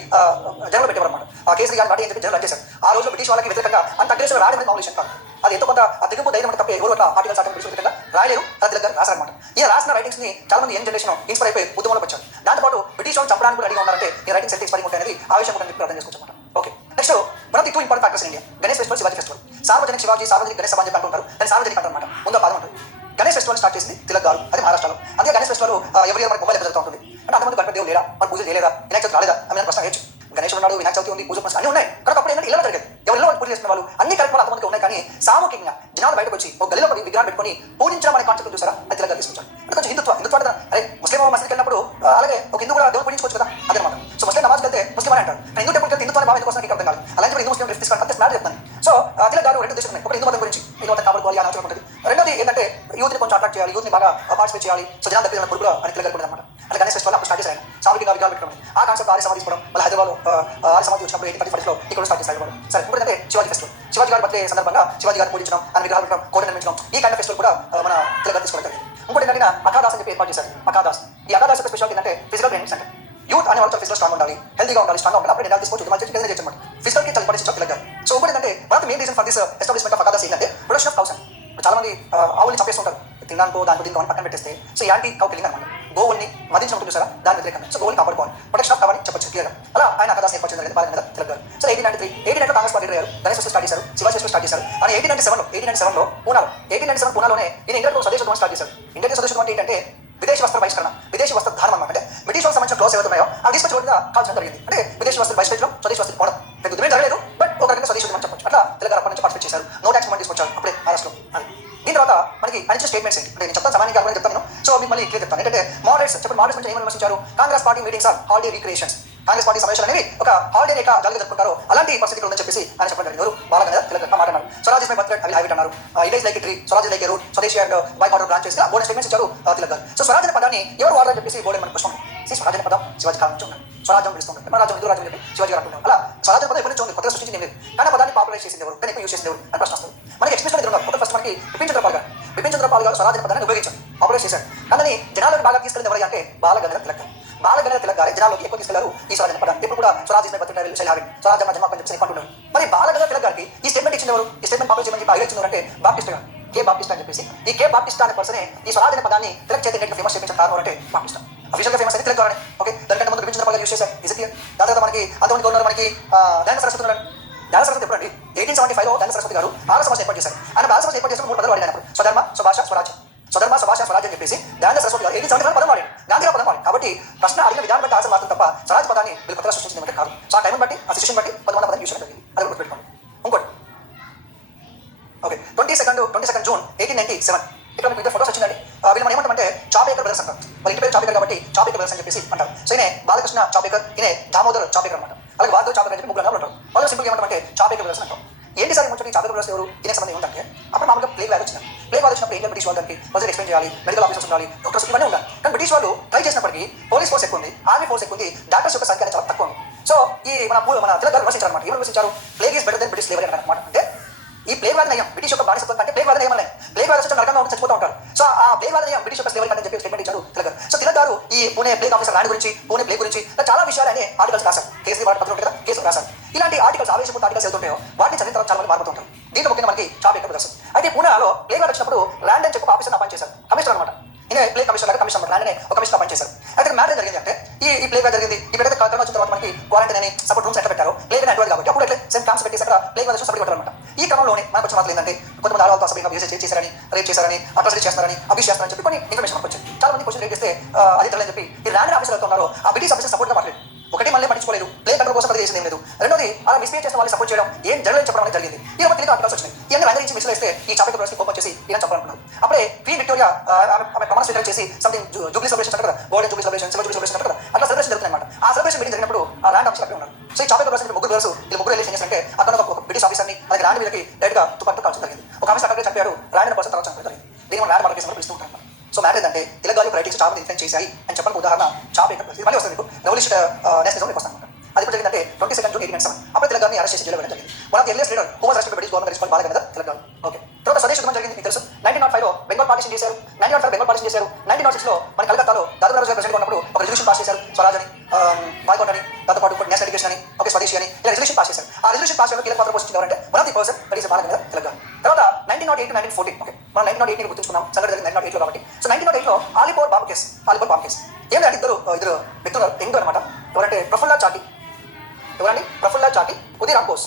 జనంలో పెట్టేవారు అనమాట. ఆ కేసరి గారిని వాటి అని చెప్పి జనం చేశారు. ఆ రోజు బ్రిటిష్ వాళ్ళకి వ్యతిరేకంగా అంత అగ్రెసివ్ రాయడం మామూలు విషయం కాదు. అది ఎంతో కొంత ఆ దిగుపు ధైర్యం తప్ప ఎవరు అట్లా ఆర్టికల్స్ అక్కడ వ్యతిరేకంగా రాయలేరు. అది తిలక్ గారు రాశారనమాట. ఈ రాసిన రైటింగ్స్ ని చాలా మంది యంగ్ జనరేషన్ ఇన్స్పైర్ అయిపోయి ఉద్యమంలోకి వచ్చారు. దాంతోపాటు బ్రిటిష్ వాళ్ళు చంపడానికి కూడా రెడీగా ఉన్నారంటే ఈ రైటింగ్స్ ఎంత ఇన్స్పైరింగ్ ఉంటాయి అనేది ఆ విషయం కూడా అర్థం చేసుకోవచ్చు అనమాట. Okay, next one of the two important factors in India, Ganesh festival, Shivaji festival. సార్వజనిక శివాజీ, సార్వజనిక గణేష్ సభ అని చెప్పి అంటుంటారు. దాన్ని సార్వజనిక అంటారనమాట. ముందు పాదం ఉంటుంది. గణేష్ ఫెస్టివల్ స్టార్ట్ చేసింది తిలక్ గారు, అది మహారాష్ట్రలో. అందుకే గణేష్ ఫెస్టివల్ ఎవరి మనకి మొబైల్ జరుగుతూ ఉంటుంది. అంటే అంతమంది గణపతి దేవుడు లేడా, మన పూజ చేయలేదా, వినాయక చవితి రాలేదా అని ప్రశ్న వేయచ్చు. గణేష్ ఉన్నాడు, వినాయక చవితి ఉంది, పూజ అన్నీ ఉన్నాయి. కానీ అప్పుడు ఏంటంటే ఇళ్ళలో జరిగేది, ఎవరిలో పూజ చేసిన వాళ్ళు అన్ని కార్యక్రమాలు అంతమందికి ఉన్నాయి. కానీ సామూహికంగా జనాలు బయటకు వచ్చి ఒక గదిలో విగ్రహం పెట్టుకుని పూజించడం అనే కాన్సెప్ట్ చూసారా, అది తిలక్ గారు తీసుకొచ్చారు. అంటే కొంచెం హిందుత్వ అంటే అరే ముస్లిం మసీద్కి వెళ్ళినప్పుడు అలాగే ఒక హిందూ కూడా దేవుడు పూజించుకోవచ్చు కదా, అదనమాట. సో ముస్లిం నమాజ్కి వెళ్తే ముస్లిం అని అంటారు, హిందూ టెంపుల్కి వెళ్తే హిందుత్వాన్ని బాగా ఎందుకు వస్తుంది అర్థం కాదు. అలాంటి హిందూ ముస్లిం రిఫ్ తీసుకోవాలి, అంతే స్మార్ట్ చెప్తాను. సో తిలక్ గారు రెండు దేశం ఒక హిందూ మతం గురించి హిందూ మతం కాపాడుకోవాలి అని ఆలోచన ఉంటుంది. రెండోది ఏంటంటే యూత్ ని కొంచెం అట్రాక్ట్ చేయాలి, యూత్ ని బాగా పార్టిసిపేట్ చేయాలి. సో జనాలు తప్పిన పురుగులు అని తిలక్ గారు అనమాట. అంటే గణేష్ ఫెస్టివల్ అప్పుడు స్టార్ట్ చేశారు. సామూహికంగా విగ్రహాలు పెట్టడం ఆ కాన్సెప్ట్ ఆర్య సమాధి తీసుకోవడం, మళ్ళీ హైదరాబాద్ ఆర్య సమాధి వచ్చినప్పుడు 1835లో ఇక్కడ స్టార్ట్ చేశారు. సరే, ఇంకోటి శివాజీ ఫెస్టివల్, శివాజీ గారి బర్త్డే సందర్భంగా శివాజీ గారు పూజించడం, ఆయన విగ్రహాలు పెట్టడం, కోట నిర్మించడం, ఈ కైండ్ ఫెస్టివల్ కూడా మన తిలక్ గారు తీసుకోవడం జరిగింది. ఇంకోటి ఏంటంటే అఖాదాస్ అని చెప్పి ఏర్పాటు చేశారు. అఖాదాస్, ఈ అఖాదాస్ యొక్క స్పెషాలిటీ ఏంటంటే ఫిజికల్ ట్రైనింగ్ సెంటర్. యూత్ అనే వాళ్ళతో ఫిజికల్ స్ట్రాంగ్ ఉండాలి, హెల్తీగా ఉండాలి, స్ట్రాంగ్ ఉండాలి, అప్పుడు నిర్ణయాలు తీసుకోవచ్చు, ఉద్యమాలు చేసి చేయొచ్చు అనమాట. ఫిజికల్ కి చాలా ఇంపార్టెన్స్ తిలక్ గారు. సో ఇంకోటి ఏంటంటే one of the main reason for this establishment of అఖాదాస్ ఏంటంటే ప్రొడక్షన్ ఆఫ్ కౌస్. చాలా మంది ఆవుల్ని చంపేస్తుంటారు తినడానికో దాంట్లో దీంట్లో పక్కన పెట్టేస్తే. సో యాంటీ కౌ కిల్లింగ్ అనమాట. గోవుల్ని వధించడం చూసారా, దాని వ్యతిరేకంగా. సో గోవుల్ని కాపాడుకోవాలి, ప్రొటెక్షన్ ఆఫ్ కౌ అని చెప్పొచ్చు క్లియర్గా. అలా ఆయన అఖాదాస్ ఏర్పాటు చేయడం బాలగంగాధర తిలక్ గారు. సో 1893 కాంగ్రెస్ పార్టీ అయ్యారు, గణేష్ ఫెస్టివల్ స్టార్ట్ చేశారు, శివాజీ ఫెస్టివల్ స్టార్ట్ చేశారు. అని 1897లో పూనాలో 1897 పూనాలోనే ఈయన ఇండియాలో స్వదేశ ఉద్యమం స్టార్ట్ చేశారు. ఇండియన్ స్వదేశ ఉద్యమం ఏంటంటే విదేశీ వస్త్ర బహిష్కరణ, విదేశీ వస్త్ర ధారణం అనమాట. అంటే బ్రిటిష్ వాళ్ళకి సంబంధించిన క్లోజ్ ఏవైతున్నాయో అవి తీసుకొచ్చి కాల్చడం జరిగింది. అంటే విదేశీ వస్త్ర బహిష్కరించడం, స్వదేశీ వస్త్ర పోవడం పెద్ద ఉద్యమం జరగలేదు, బట్ ఒక రకంగా స్వదేశీ ఉద్యమం చెప్పొచ్చు. అట్లా తిలక్ గారు అప్పటి నుంచి పార్టిసిపేట్ చేశారు. నో ట్యాక్స్ మూవ్మెంట్ తీసుకొచ్చారు అప్పుడే మహారాష్ట్రలో. దీని తర్వాత మనకి మంచి స్టేట్మెంట్స్ ఏంటి అంటే నేను చెప్తాను, సమయానికి కాకుండా చెప్తాను. సో మీకు మళ్ళీ క్లియర్ చెప్తాను. ఏంటంటే మోడరేట్స్ చెప్పండి, మోడరేట్స్ నుంచి ఏమని విమర్శించారు. Congress party meetings are holiday recreations. Congress party సమావేశాలు అనేవి ఒక హాలిడే రేఖ జాలీగా జరుపుకుంటారో అలాంటి పరిస్థితి ఉందని చెప్పేసి ఆయన చెప్పడం జరిగింది. బాలగంగాధర్ తిలక్ మాట్లాడారు. Swaraj is my birth I will అన్నారు. It is like tree, swaraj like root, swadeshi and by order branch చేసి బోర్డు స్టేట్మెంట్స్ ఇచ్చారు తిలక్ గారు. సో స్వరాజ్ అనే పదాన్ని ఎవరు వాడారని చెప్పేసి బోర్డు మనకు ప్రశ్న. స్వరాజ్ అనే పదం శివాజీ కాలం నుంచి ఉన్నాయి. స్వరాజ్యం పిలుస్తుంటారు. మన రాజ్యం హిందూ రాజ్యం చెప్పి శివాజీ గారు అంటున్నారు. అలా స్వరాజ్ అనే పదం ఎప్పటి నుంచి ఉంది, కొత్తగా సృష్టించింది ఏం లేదు. కానీ ఆ పదాన్ని పాపులరైజ్ చేసింది ఎవరు, కానీ ఎక్కువ యూస్ చేసింది ఎవరు అని ప్రశ్న వస్తుంది. మనకి ఎక్స్ప్రెషన్ ఉన్నారు. ఒక ఫస్ట్ మనకి బిపిన్ చంద్రపాల్ గారు స్వరాజ్ అనే పదాన్ని ఉపయోగించారు, పాపులరైజ్ చేశారు. కానీ జనాలకు బాగా తీసుకెళ్ళింది ఎవరు అంటే బాలగంగాధర్ తిలక్. బాలగంగాధర్ తిలక్ గారు జనాల్లోకి ఎక్కువ తీసుకెళ్లారు ఈ స్వరాజ్ అనే పదాన్ని. ఇప్పుడు కూడా Swaraj is my birth I will Swaraj జన్మ అని చెప్పి అంటున్నారు. మరి బాలగంగాధర్ తిలక్ గారికి ఈ స్టేట్మెంట్ ఇచ్చింది ఎవరు, ఈ స్టేట్మెంట్ పాపులర్ చేయమని ఐడియా ఇచ్చింది అంటే బాప్టిస్ట్ గారు, కే బాప్టిస్ట్ అని చెప్పేసి. ఈ కే బాప్టిస్ట్ అనే పర్సనే ఈ స్వరాజ్ అనే పదాన్ని తిలక్ చేతి నెట్ ఫేమస్ చేయించిన కారణం అంటే బాప్టిస్ట్. అఫీషియల్ గా ఫేమస్ అయితే తిలక్ గారు. ఓకే, దానికంటే ముందు బిపిన్ చంద్రపాల్ గారు యూస్ చేశారు. దాని తర్వాత మనకి అంతమంది గవర్నర్ మనకి దయానంద సరస్వతి ఉన్నాడు. దయానంద సరస్వతి ఎప్పుడండి 1875లో దయానంద సరస్వతి గారు ఆర్య సమాజం ఏర్పాటు చేశారు. ఆయన ఆర్య సమాజం ఏర్పాటు చేసిన 3 పదాలు వాడారు. స్వధర్మ స్వభాష స్వరాజ్యం. స్వధర్మ స్వభాష స్వరాజ్యం అని చెప్పేసి దయానంద సరస్వతి గారు 1875 పదం వాడారు. గాంధీ పదం వాడారు. కాబట్టి ప్రశ్న అడిగిన విధానం బట్టి ఆన్సర్ మాత్రం తప్ప స్వరాజ్ పదాన్ని వీళ్ళు కొత్తగా సృష్టించింది కాదు. సో ఆ టైం బట్టి ఆ సిచ్యువేషన్ బట్టి కొంతమంది పదాన్ని యూస్ చేయడం అది గుర్తుపెట్టుకోండి. ఇంకోటి ఓకే 22 జూన్ 1897 ఇక్కడ మీకు ఫోటోస్ వచ్చిందండి. వీళ్ళు మనం ఏమంటామంటే చాపేకర్ బ్రదర్స్ అంటారు. వాళ్ళ ఇంటి పేరు చాపేకర్ కాబట్టి చాపేకర్ బ్రదర్స్ అని చెప్పేసి అంటారు. సో ఈయన బాలకృష్ణ చాపేకర్, ఈయన దామోదర్ చాపేకర్ అనమాట. అలాగే వార్ధవ్ చాపేకర్ అని చెప్పి 3 ఉంటారు. వాళ్ళు సింపుల్ ఏమంటామంటే చాపేకర్ బ్రదర్స్ అంటారు. ఏంటి సార్ ఏమంటే చాపేకర్ బ్రదర్స్ ఎవరు, ఈయన సంబంధం ఏంటంటే అప్పుడు మామూలుగా ప్లేగ్ వ్యాధి వచ్చింది. ప్లేగ్ వ్యాధి వచ్చినప్పుడు ఇండియన్ బ్రిటిష్ వాళ్ళకి ప్రజలు ఎక్స్ప్లెయిన్ చేయాలి, మెడికల్ ఆఫీసర్స్ ఉండాలి, డాక్టర్స్ ఇవన్నీ ఉండాలి. కానీ బ్రిటిష్ వాళ్ళు ట్రై చేసినప్పటికీ పోలీస్ ఫోర్స్ ఎక్కువ ఉంది, ఆర్మీ ఫోర్స్ ఎక్కువ ఉంది, డాక్టర్స్ యొక్క సంఖ్య చాలా తక్కువ ఉంది. సో ఈ మన తిలక్ గారు విమర్శించారు అనమాట. ఏమని విమర్శించారు, plague is better than British slavery అనమాట. అంటే ఈ ప్లేగ్ వ్యాధి నయం బ్రిటిష్ యొక్క బానిసత్వం కంటే ప్లేగ్ వ్యాధి నయం. ప్లేగ్ వ్యాధి వచ్చి నరకంగా ఉండి చచ్చిపోతూ ఉంటారు. సో ఆ ప్లేగ్ వ్యాధి నయం బ్రిటిష్ యొక్క స్లేవరీ అని చెప్పి స్టేట్మెంట్ ఇచ్చారు తిలక్ గారు. సో తిలక్ గారు ఈ పూణే ప్లేగ్ ఆఫీసర్ ర్యాండ్ గురించి, పూణే ప్లేగ్ గురించి చాలా విషయాలు అనే ఆర్టికల్స్ రాశారు. కేసీ వాటి పత్రిక కదా, కేసు రాశారు. ఇలాంటి ఆర్టికల్స్ ఆవేశపూర్తి ఆర్టికల్స్ వెళ్తుంటాయో వాటిని చదివిన తర్వాత చాలా మంది మారిపోతుంటారు. దీంట్లో ముఖ్యంగా మనకి చాపేకర్ బ్రదర్స్. అయితే పూణేలో ప్లేగ్ వ్యాధి వచ్చినప్పుడు ర్యాండ్ అని చెప్పి ఆఫీసర్ అపాయింట్ చేశారు, కమిషనర్ అనమాట. ఈయన ప్లేగ్ కమిషనర్ కమిషనర్ ర్యాండ్ అనే ఒక కమిషనర్ అపాయింట్ చేశారు. అయితే మ్యాటర్ జరిగింది అంటే ఈ ప్లేగ్ వ్యాధి జరిగింది. ఇప్పుడైతే కరోనా వచ్చిన తర్వాత మనకి క్వారంటైన్ అని సపోర్ట్ రూమ్స్ ఎట్లా పెట్టారు, ప్లేగ్ అని అడ్వాయిడ్ కాబట్టి అప్పుడు ఎట్లా సేమ్ క్యాంప్స్ పెట్టేసి అక్కడ ప్లేగ్ వ్యాధి సపోర్ట్ పెట్టారు అనమాట. ఈ క్రమంలోనే మనకు వచ్చిన మాటలు ఏంటంటే కొంతమంది ఆడవాళ్ళతో అసలు చేశారని, రేప్ చేశారని, అట్రాసిటీ చేస్తారని, అబ్యూస్ చేస్తారని చెప్పి కొన్ని ఇన్ఫర్మేషన్ మనకు వచ్చింది. చాలా మంది క్వశ్చన్ రేట్ చేస్తే అది తెలియని చెప్పి ఈ ర్యాండ్ ఆఫీసర్ అవుతున్నారు ఆ బ్రిటిష్ ఆఫీసర్ సపోర్ట్గా మాట్లాడు. ఒకటి మళ్ళీ పట్టించుకోలేదు, ప్లే కంట్రోల్ కోసం అది చేసింది ఏం లేదు. రెండోది అలా మిస్బిహేవ్ చేసిన వాళ్ళు సపోర్ట్ చేయడం ఏం జరగలేదు చెప్పడం అనేది జరిగింది. ఈ రోజు తిరిగి ఆర్టికల్స్ వచ్చినాయి. ఇవన్నీ రంగ నుంచి మిస్లో ఇస్తే ఈ చాపేకర్ బ్రదర్స్కి కోపం చేసి ఈయన చెప్పాలనుకున్నారు. అప్పుడే క్వీన్ విక్టోరియా ఆమె ప్రమాణ స్వీకారం చేసి సంథింగ్ జూబ్లీ సెలబ్రేషన్ అంటారు కదా, golden Jubilee celebration, silver Jubilee celebration అంటారు కదా, అట్లా సెలబ్రేషన్ జరుగుతుంది అనమాట. ఆ సెలబ్రేషన్ మీటింగ్ జరిగినప్పుడు ఆ ర్యాండ్ ఆఫీసర్ అక్కడ ఉన్నారు. సో ఈ చాపేకర్ బ్రదర్స్ ముగ్గురు బ్రదర్స్ వీళ్ళు ముగ్గురు వెళ్ళి చేస్తే అక్కడ ఒక బ్రిటిష్ ఆఫీసర్ని అలాగే ర్యాండ్ మీదకి డైరెక్ట్గా తుపాకుతో కాల్చడం జరిగింది. ఒక ఆఫీసర్ అక్కడికి చంపారు, ర్యాండ్ పర్సన్ తర్వాత చంపడం జరిగింది. దీన్ని మనం ర్యాండ్ మార్కెట్ కూడా పిలుస్తూ ఉంటారు. సో మ్యాటర్ ఏంటంటే తిలక్ గారి రైటింగ్స్ చాలా మంది ఇన్ఫ్లుయెన్స్ చేశాయి అని చెప్పడానికి ఉదాహరణ చాపేకర్ బ్రదర్స్. మళ్ళీ వస్తుంది మీకు రెవల్యూషన్ నేషనలిజం మీకు వస్తాను. అది ఇప్పుడు జరిగిందంటే 22 జూన్ 1897 అప్పుడు తిలక్ గారిని అరెస్ట్ చేసి జైలు వెళ్ళడం జరిగింది. One of the earliest leader who was arrested by British government is Balagangadhar Tilak గారు. ఓకే, తర్వాత స్వదేశీ యుద్ధం జరిగింది మీకు తెలుసు. 1905లో బెంగాల్ పార్టీషన్ చేశారు. 1906లో మన కలకత్తాలో దాదాపు గారు ప్రెసిడెంట్ ఉన్నప్పుడు ఒక రెజల్యూషన్ పాస్ చేశారు, స్వరాజ్ అని, బాయ్కాట్ అని, దాంతో పాటు నేషనల్ ఎడ్యుకేషన్ అని, ఓకే స్వదేశీ అని ఇలా రెజల్యూషన్ పాస్ చేశారు. ఆ రెజల్యూషన్ పాస్ చేయడం కీలక పాత్ర పోషించింది ఎవరంటే one of the person that is Balagangadhar Tilak గారు. తర్వాత 1908 to 1914 ఓకే మనం 1908 గుర్తుంచుకున్నాం, సంఘటన జరిగింది 1908లో కాబట్టి. సో 1908లో ఆలిపూర్ బాంబ్ కేసు ఏంటంటే ఇద్దరు వ్యక్తులు ఎందు అనమాట. ఎవరంటే ప్రఫుల్లా చాటి, ఎవరండి ప్రఫుల్లా చాటి, ఉదయరామ్ బోస్.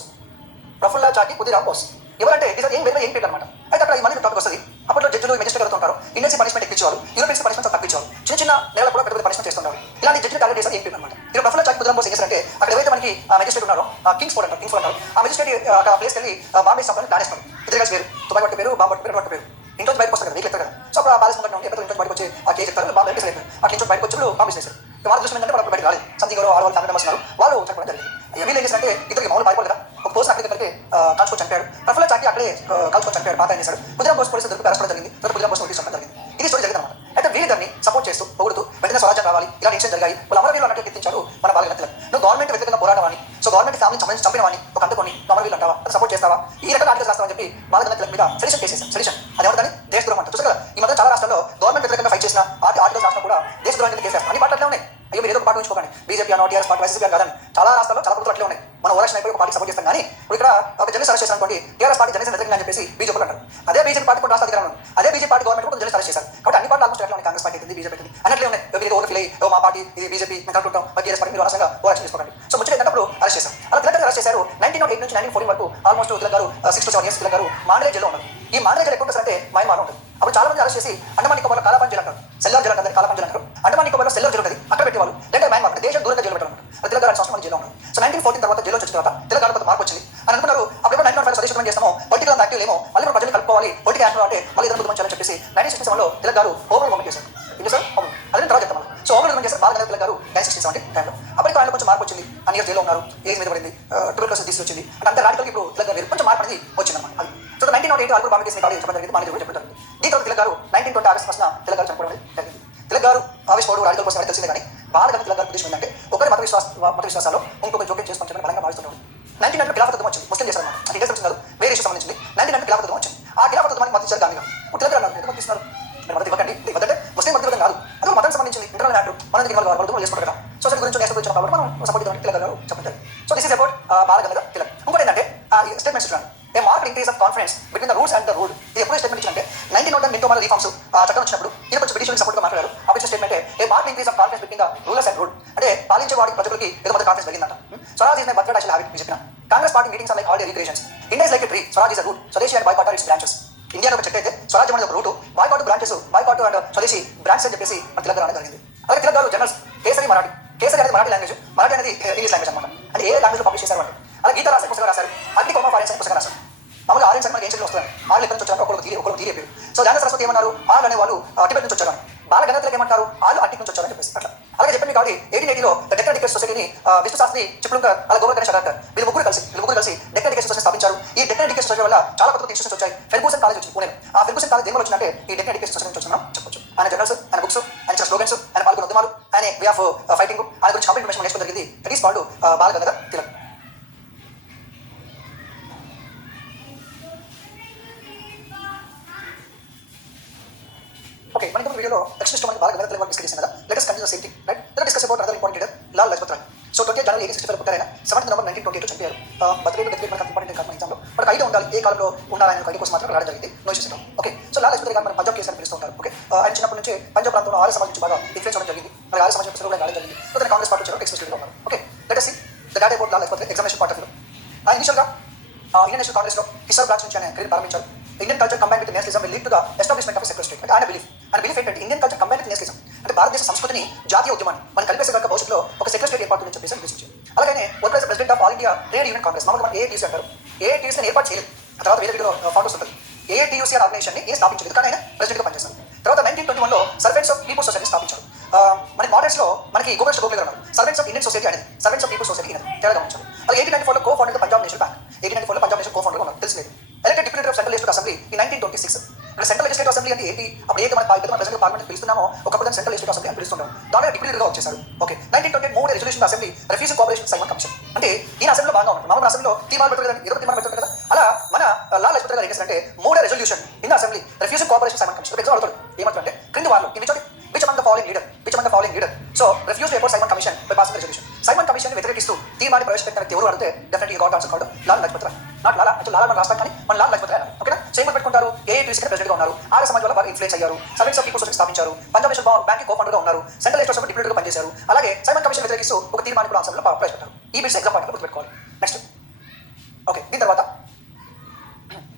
ఎవరంటే ఏం పేరు అనమాట. అయితే అక్కడ మళ్ళీ టాపిక్ వస్తుంది. అప్పట్లో జడ్జిలు మెజిస్ట్రేట్ అవుతుంటారు, ఇండియన్స్ పనిష్మెంట్ ఇచ్చేవారు, యూరోపియన్స్ పనిష్మెంట్ తప్పించేవారు, చిన్న నేల కూడా పెద్ద పనిష్మెంట్ చేస్తున్నారు. ఇలాంటి జడ్జిలు టార్గెట్ చేస్తారు ఏం పేరు అనమాట. ఇక్కడ ప్రఫుల్లా చాటి ఉదయరామ్ బోస్ ఏం చేస్తారంటే అక్కడ ఏవైతే మనకి మెజిస్ట్రేట్ ఉన్నారో కింగ్స్ ఫోర్డ్ అంటారు. ఆ మెజిస్ట్రేట్ ఆ ప్లేస్కి వెళ్ళి బాంబే సంపని ప్లాన్ చేస్తారు. ఇద్దరు కలిసి పేరు తుపాయి పట్టు పేరు, బాంబు పట్టు పేరు ఇంట్లో బయటకు వస్తారు కదా, వీళ్ళు ఎత్తారు కదా. సో అప్పుడు ఆ ప్యాలెస్ ముందు ఉంటే ఇంట్లో బయటకు వచ్చి ఆ కేసు ఎత్తారు, బాంబు ఎంపీ అయిపోయారు. ఆ ఇంట్లో బయటకు వచ్చి బాంబు చేశారు. వాళ్ళ దృష్టి ఏంటంటే వాళ్ళు బయటకు రాలేదు, సంథింగ్ ఆడవాళ్ళు ఫ్యామిలీ మెంబర్స్ ఉన్నారు, వాళ్ళు చనిపోవడం జరిగింది. వీళ్ళు ఏం చేశారంటే ఇద్దరికి మామూలు పారిపోలేదు కదా, ఒక పోస్ట్ అక్కడికి కాల్చుకొని చంపాడు. ప్రఫుల్లా చాటి అక్కడే కాల్చుకొని చంపాడు, పాత చేశారు. ఉదయరామ్ బోస్ పోలీసులు దొరికి అరెస్ట్ జరిగింది. తర్వాత ఉదయరామ్ బోస్ నోటీస్ చంపడం జరిగింది. ఇది స్టోరీ జరిగింది అనమాట. అయితే వీళ్ళిద్దరిని సపోర్ట్ చేస్తూ పొగుడుతూ వెంటనే స్వరాజ్యం రావాలి, ఇలాంటి ఇన్సిడెంట్ జరిగాయి, వాళ్ళు అమరవీరులు అన్నట్టు గుర్తించారు మన బాలగంగాధర్ తిలక్. నువ్వు గవర్నమెంట్ వ్యతిరేకంగా పోరాడమని, సో గవర్నమెంట్ ఫ్యామిలీ చంపిన వాడిని ఒక అందుకొని అమరవీరులు అంటావా, అది సపోర్ట్ చేస్తావా, ఈ రకంగా ఆర్టికల్స్ రాస్తావని చెప్పి బాలగంగాధర్ తిలక్ మీద సెడిషన్ కేసేసారు. సెడిషన్ అది ఎవరిదని దేశద్రోహం అంటారు. చూసారు కదా ఈ మధ్య చాలా రాష్ట్రాల్లో గవర్నమెంట్ వ్యతిరేకంగా ఫైట్ చేసిన ఆర్టికల్స్ రాష్ట్రం కూడా దేశద్రోహం కింద కేసేస్తారు. అన్ని పార్టీలు ఉన్నాయి. అయ్యో మీరు ఏదో ఒక పార్టీ ఉంచుకోకండి, బీజేపీ అన్న టీఆర్ఎస్ పార్టీ వైసీపీ కాదని చాలా రాష్ట్రాల్లో చాలా ప్రభుత్వాలు అట్లే ఉన్నాయి. మనం ఓరక్షన్ అయిపోయి ఒక పార్టీ సపోర్ట్ చేస్తాం. కానీ ఇప్పుడు ఇక్కడ ఒక జర్నలిస్ట్ అరెస్ట్ చేశారు అనుకోండి, టీఆర్ఎస్ పార్టీ జర్నలిస్ట్ వ్యతిరేకంగా అని చెప్పేసి బీజేపీ అంటారు. అదే బీజేపీ పార్టీ కూడా రాష్ట్ర అధికారంలో ఉంది, అదే బీజేపీ పార్టీ గవర్నమెంట్ కూడా జర్నలిస్ట్ అరెస్ట్ చేశారు. కాబట్టి అన్ని పార్టీలు ఆల్మోస్ట్ ఎట్లా ఉన్నాయి, కాంగ్రెస్ పార్టీ ఉంది, బీజేపీ ఉంది, అన్నట్లే ఉన్నాయి. ఎవరికి ఓవర్ ఫీల్ అయ్యి మా పార్టీ ఇది బీజేపీ మేము కలుపుకుంటాం, టీఆర్ఎస్ పార్టీ మీరు అనవసరంగా ఓరక్షన్ చేసుకోండి. సో ముచ్చట ఏంటప్పుడు అరెస్ట్ చేశారు. అలా తిలక్ గారు అరెస్ట్ చేశారు. 1908 నుంచి 1914 వరకు ఆల్మోస్ట్ తిలక్ గారు 6 to 7 years తిలక్ గారు మాండలే జైల్లో ఉన్నారు. ఈ మాండలే జైలు ఎక్కడ ఉంటారంటే మయన్మార్ ఉంటుంది. అప్పుడు చాలా మంది అరెస్ట్ చేసి అండమాన్ నికోబార్లో కాలాపాన్ జైలు అంటారు, సెల్లార్ జైలు అంటారు, కాలాపాన్ జైలు అంటారు. అండమాన్ నికోబార్లో సెల్లార్ జైలు ఉంటుంది, అక్కడ పెట్టేవాళ్ళు. లేదా మయన్మార్ దేశం దూరంగా జైలు పెట్టారు. తిలక్ గారు సంవత్సరం జైల్లో ఉన్నారు. సో 1914 తర్వాత జైల్లో వచ్చిన తర్వాత తిలక్ గారు కొంత మార్పు వచ్చింది అని అనుకున్నారు. అప్పుడు 1905 స్వదేశం చేస్తామో పొలిటికల్ యాక్టివ్ ఏమో మళ్ళీ ప్రజలు కలుపుకోవాలి, పొలిటికల్ యాక్టివ్ అంటే మళ్ళీ ఇద్దరు ముందు చేయాలని చెప్పేసి 1967లో తిలక్ గారు హోమ్ రూల్ చేశారు. ఇది సార్ అదే తర్వాత చెప్తాం. సో హోమ్ రూల్ చేశారు బాలగంగాధర్ తిలక్ గారు 1967 టైంలో. అప్పటికి ఆయన కొంచెం మార్పు అన్ని ఇయర్స్ జైల్లో ఉన్నారు, ఏజ్ మీద పడింది, ట్యూబర్క్లోసిస్ డిసీజ్ వచ్చింది అంటే అంత రాడికల్ ఇప్పుడు తిలక్ గారు కొంచెం మార్పు అనేది వచ్చిందన్నమాట. అది సో 1908 అల్పూర్ బాంబే కేసు మీకు చెప్పడం జరిగింది, మన చెప్పడం జరిగింది. దీని తర్వాత తిలక్ గారు 1920 ఆగస్ట్ 1న తిలక్ గారు చనిపోవడం జరిగింది. తిలక్ గారు ఆవేశపడు రాడికల్ కోసం తెలిసిందే కానీ బాలగంగ తిలక్ గారి ఉద్దేశం ఏంటంటే ఒకరి మత విశ్వాసాల్లో ఇంకొక జోక్యం చేసుకొని చెప్పని బలంగా భావిస్తున్నారు. 1990 ఖిలాఫత్ యుద్ధం వచ్చింది, ముస్లిం చేశారు అంటే ఇండియా వచ్చింది కాదు, వేరే ఇష్యూ సంబంధించింది. 1990 ఖిలాఫత్ యుద్ధం వచ్చింది. ఆ ఖిలాఫత్ యుద్ధానికి మద్దతు ఇచ్చారు గాంధీ గారు. తిలక్ గారు అన్నారు ఎందుకు మద్దతు ఇస్తున్నారు, మీరు మద్దతు ఇవ్వకండి, ఇవ్వదంటే ముస్లిం మద్దతు కాదు, అది మతానికి సంబంధించింది, ఇంటర్నల్ మ్యాటర్, మనం దీని వల్ల వాళ్ళు చేసుకుంటారు కదా, సొసైటీ గురించి నేషనల్ గురించి కాబట్టి మనం సపోర్ట్ ఇద్దామని తిలక్ గారు చెప్పండి. So this is about Balaganga Tilak. ఇంకోటి ఏంటంటే స్టేట్మెంట్స్ చూడండి, a mark increase of confidence between the rules and the rule. ఇది ఎప్పుడు స్టేట్మెంట్ ఇచ్చిందంటే 1901 మింటో మన రిఫార్మ్స్ చట్టం వచ్చినప్పుడు ఈయన కొంచెం బ్రిటిష్ సపోర్ట్ గా మాట్లాడారు. అప్పుడు statement a mark increase of confidence between the rulers and rule, అంటే పాలించే వాడి ప్రజలకి ఏదో మొదటి కాన్ఫిడెన్స్ పెరిగిందంట. Swaraj is my birth I shall have it చెప్పిన. Congress party meetings are like all recreations. India is like a tree, swaraj is a root, swadeshi and boycott are its branches. India ఒక చెట్టు అయితే స్వరాజ్యం అనేది ఒక root, boycott branches, boycott and swadeshi branches అని చెప్పేసి మన తిలక్ గారు అనేది జరిగింది. అలాగే తిలక్ గారు జనరల్స్ కేసరి మరాఠీ, కేసరి అనేది మరాఠీ లాంగ్వేజ్, మరాఠీ అనేది ఇంగ్లీష్ లాంగ్వేజ్ అనమాట. అంటే ఏ లాంగ్వేజ్ పబ్లిష్ చేశారు అంటే అలాగే గీత రాసే పుస్తకం రాశారు, అగ్ని కోమ ఫారెన్స్ అనే పుస్తకం రాశారు. మామూలుగా ఆరెంజ్ మనకి ఏం వస్తుంది, ఆరు ఎక్కడి నుంచి వచ్చారు ఒకరు తీరి చెప్పారు. సో జ్ఞాన సరస్వతి ఏమన్నారు, ఆరు అనే వాళ్ళు టిబెట్ నుంచి వచ్చారు, బాలగంగతిలకి ఏమంటారు, ఆళ్ళు అట్టి నుంచి వచ్చారని చెప్పేసి అట్లా. అలాగే చెప్పండి కాబట్టి 1880లో డెక్కన్ డికెట్స్ సొసైటీని విష్ణు శాస్త్రి, చిప్లుంకర్, అలా గోవర్ గణేష్ అగర్కర్ వీళ్ళు ముగ్గురు కలిసి డెక్కన్ డికెట్స్ సొసైటీ స్థాపించారు. ఈ డెక్కన్ డికెట్స్ సొసైటీ వల్ల చాలా కొత్త ఇన్స్టిట్యూషన్స్ వచ్చాయి. ఫెర్గూసన్ కాలేజ్ వచ్చింది పూణేలో. ఆ ఫెర్గూసన్ కాలేజ్ దేని వల్ల వచ్చిందంటే ఈ డెక్కన్ డికెట్స్ సొసైటీ నుంచి వచ్చింది మనం చెప్పొచ్చు. ఆయన జర్నల్స్, ఆయన బుక్స్, ఆయన స్లోగన్స్, ఆయన పాల్గొన్న ఉద్యమాలు, ఆయన వే ఆఫ్ ఫైటింగ్, ఆయన గురించి కంప్లీట్ ఇన్ఫర్మేషన్ నేర్చుకోవడం జరిగింది. That is called Balaganga Tilak. Okay, మన ఇంకొక వీడియోలో ఎక్స్ప్రెస్ మనకి బాలగంగ తిలక్ డిస్కస్ చేసాం కదా. Let us continue the same thing, right? Let us discuss about another important leader, Lal Lajpat Rai. So 20 జనవరి 1865 పుట్టారైన 7th నవంబర్ 1928 చనిపోయారు. బర్త్డే డెత్ మనకు ఇంపార్టెంట్ కాదు మన ఎగ్జామ్లో, మనకు ఐడియా ఉండాలి ఏ కాలంలో ఉండాలని ఒక ఐడియా కోసం మాత్రం రావడం జరిగింది. No issues. Okay, so Lal Lajpat Rai మనం పంజాబ్ కేసు అని పిలుస్తూ ఉంటారు. ఓకే, ఆయన చిన్నప్పటి నుంచి పంజాబ్ ప్రాంతంలో ఆర్య సమాజం నుంచి బాగా ఇన్ఫ్లుయెన్స్ అవ్వడం జరిగింది. మరి ఆర్య సమాజం కూడా రావడం జరిగింది. సో తన కాంగ్రెస్ పార్టీ వచ్చారు, ఎక్స్ప్రెస్ ఉన్నారు. Okay, let us see the data about Lal Lajpat Rai examination part of view. ఇనిషియల్గా ఇండియన్ నేషనల్ కాంగ్రెస్ లో కిషోర్ బ్రాంచ్ నుంచి ఆయన కెరీర్ ప్రారంభించారు. Indian culture combine with nationalism will lead to the establishment of secular state. అంటే ఆయన బిలీఫ్ ఏంటంటే Indian culture combine with nationalism అంటే భారతదేశ సంస్కృతిని, జాతీయ ఉద్యమాన్ని మనం కలిపేసే కనుక భవిష్యత్తులో ఒక సెక్యులర్ స్టేట్ ఏర్పడుతుందని చెప్పేసి ఉద్దేశించారు. అలాగే work as president of all India trade union Congress, మామూలుగా మనం ఏఐటీసీ అంటారు. ఏఐటీసీని ఏర్పాటు చేయలేదు, ఆ తర్వాత వేరే వీడియో ఫాలోస్ ఉంటుంది. ఏఐటీయూసీ అనే ఆర్గనైజేషన్ ని స్థాపించలేదు, కానీ ఆయన ప్రెసిడెంట్గా పనిచేస్తారు. తర్వాత 1921లో సర్వెంట్స్ ఆఫ్ పీపుల్ సొసైటీ స్థాపించారు. మనకి మోడల్స్ లో మనకి గోపాల్ గోఖలే గారు ఉన్నారు. సర్వెంట్స్ ఆఫ్ ఇండియన్ సొసైటీ అనేది సర్వెంట్స్ ఆఫ్ పీపుల్ సొసైటీ అనేది తేడా గమనించారు. అలాగే 1894లో co founder Punjab national bank, 1894లో పంజాబ్ నేషనల్ కో ఫౌండర్ ఉన్నారు, తెలిసింది. Elected deputy of central legislative assembly in 1926. ఇక్కడ సెంట్రల్ లెజిస్లేటివ్ అసెంబ్లీ అంటే ఏంటి, అప్పుడు ఏది మన ప్రెసిడెంట్ పార్లమెంట్ పిలుస్తున్నామో ఒకప్పుడు దాన్ని సెంట్రల్ లెజిస్లేటివ్ అసెంబ్లీ అని పిలుస్తుంటాం. దానిలో డిప్యూటీగా వచ్చేసారు. ఓకే, 1928 మూడు resolution assembly refusing cooperation Simon commission. అంటే ఈ అసెంబ్లీలో బాగా ఉన్నారు, మామూలు అసెంబ్లీలో తీర్మానం పెడతారు కదా, ఏదో తీర్మానం పెడతారు కదా, అలా మన లాల్ లజపత్ రాయ్ ఏం చేస్తారంటే మూడే resolution in assembly refusing cooperation Simon commission. Exam అడుగుతాడు ఏమంటారంటే క్రింది వాళ్ళు which among the following leader so refused to report Simon Commission by passing the resolution. Simon Commission ని వ్యతిరేకిస్తూ తీర్మానం ప్రవేశపెట్టిన ఎవరు అడిగితే definitely got answer called Lal Lajpat Rai. Not Lala అంటే లాలా మనం రాస్తాం కానీ మన లాల్ లజపత్ రాయ్. ఓకేనా, సేమ్ పెట్టుకుంటారు. ఏఐటీసీ ప్రెసిడెంట్ గా ఉన్నారు, ఆర్య సమాజ్ వల్ల బాగా ఇన్ఫ్లుయెన్స్ అయ్యారు, సర్వెంట్స్ ఆఫ్ పీపుల్ సొసైటీ స్థాపించారు, Punjab national bank co founder గా ఉన్నారు, సెంట్రల్ లెజిస్లేటివ్ అసెంబ్లీ డిప్యూటీగా పనిచేశారు. అలాగే సైమన్ కమిషన్ వ్యతిరేకిస్తూ ఒక తీర్మానం కూడా అసెంబ్లీలో ప్రవేశపెట్టారు. ఈ బిట్స్ ఎగ్జామ్ పాయింట్ గుర్తుపెట్టుకోవాలి. నెక్స్ట్, ఓకే, దీని తర్వాత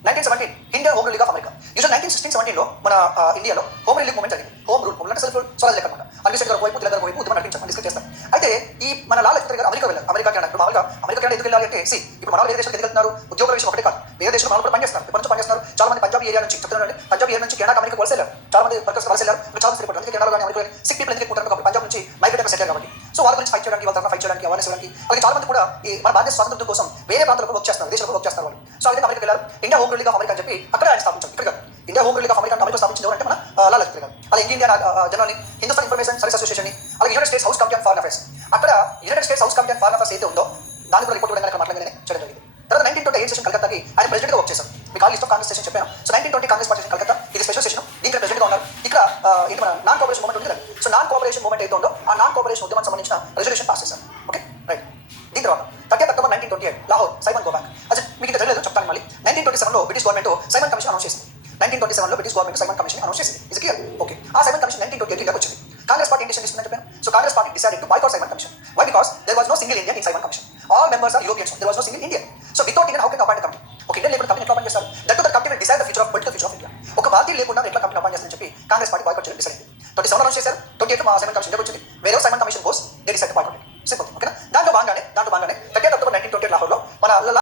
1917 Indian home rule league of America. Usual 1916-17లో మన ఇండియాలో హోమ్ రిలీగ్ మూవ్మెంట్ జరిగింది. హోమ్ రూల్ అంటే సెల్ఫ్ స్వరాజ్ లెక్క అనమాట. అన్విసేట్ గారు వైపు, తిలక్ గారు వైపు ఉద్యమం నడిపించారు, డిస్కస్ చేస్తాం. అయితే ఈ మన లాల్ లజపత్ రాయ్ గారు అమెరికా వెళ్ళారు. అమెరికా కెనడా, మామూలుగా అమెరికా కెనడా ఎందుకు వెళ్ళాలి అంటే ఇప్పుడు మన వేరే దేశాలకు ఎందుకు వెళ్తున్నారు, ఉద్యోగ విషయం ఒకటే కాదు, వేరే దేశంలో మనం కూడా పనిచేస్తున్నారు, ఎప్పటి నుంచి పనిచేస్తున్నారు. చాలా మంది పంజాబ్ ఏరియా నుంచి చెప్తున్నారండి, పంజాబ్ ఏరియా నుంచి కెనడా అమెరికా వలస వెళ్ళారు, చాలా మంది వర్కర్స్ వలస వెళ్ళారు, చాలా మంది స్థిరపడ్డారు. అందుకే కెనడా కానీ అమెరికా సిక్ పీపుల్ ఎందుకు ఎక్కుంటారు కాబట్టి పంజాబ్ నుంచి మైగ్రేట్ సెటిల్ కాబట్టి. సో వాళ్ళ గురించి ఫైట్ చేయడానికి, వాళ్ళ ఫైట్ చేయడానికి, అవేర్నెస్ ఇవ్వడానికి. అలాగే చాలా మంది కూడా ఈ మన భారతదేశ స్వాతంత్రం కోసం వేరే ప్రాంతాలకు వర్క్ చేస్తారు, దేశాలకు వర్క్ చేస్తారు వాళ్ళు. సో అలాగే అమెరికా వెళ్ళారు. India home rule league of America అని చెప్పి అక్కడ ఆయన స్థాపించారు. ఇక్కడ India home rule league of America America స్థాపించింది ఎవరంటే మన లాల్ లజపత్ రాయ్. అలాగే Indian general Hindustan information service association, అలాగే united states house committee on foreign affairs. అక్కడ united states house committee on foreign affairs అయితే ఉందో దాని కూడా రిపోర్ట్ కూడా మాట్లాడగానే చేయడం జరిగింది. తర్వాత 1928 సెషన్ కలకత్తాకి ఆయన ప్రెసిడెంట్ గా వర్క్ చేశారు. మీకు all list of Congress session చెప్పాను. సో 1920 కాంగ్రెస్ పార్టీ కలకత్తా, ఇది స్పెషల్ సెషన్, దీంట్లో ప్రెసిడెంట్ గా ఉన్నారు. ఇక్కడ ఇది మన నాన్ కోఆపరేషన్ మూవ్మెంట్ ఉంది కదా. సో నాన్ కోఆపరేషన్ మూవ్మెంట్ అయితే ఉందో ఆ నాన్ కోఆపరేషన్ ఉద్యమానికి సంబంధించిన రెజల్యూషన్ పాస్ చేశారు. Okay, right. దీని తర్వాత 30 October 1928 Lahore Simon go back. అసలు మీకు ఇంకా తెలియదు, చెప్తాను మళ్ళీ. 1927లో British government Simon commission announce చేసింది. 1927లో British government Simon commission announce చేసింది. ఇది క్లియర్. ఓకే, ఆ సైమన్ కమిషన్ 1928 వచ్చింది. కాంగ్రెస్ పార్టీ ఇండిషన్ తీసుకుందని చెప్పాను. So Congress party decided to boycott Simon commission. Why? Because there was no single Indian in Simon commission. All members are Europeans. There was no single Indian. So without Indian how can appoint committee? ఒక Indian లేకుండా committee ఎట్లా appoint చేస్తారు? That to the committee will decide the future of political future of India. ఒక భారతీయ లేకుండా ఎట్లా committee appoint చేస్తారని చెప్పి కాంగ్రెస్ పార్టీ బాయ్కాట్ చేయడం డిసైడ్ అయింది. 27 అనౌన్స్ చేశారు, 28 మా సైమన్ కమిషన్ వచ్చింది. వేరే Simon commission post they decide to boycott. Simple. ఓకేనా, దాంట్లో భాగంగానే 30 అక్టోబర్ 1928 లాహోర్లో మన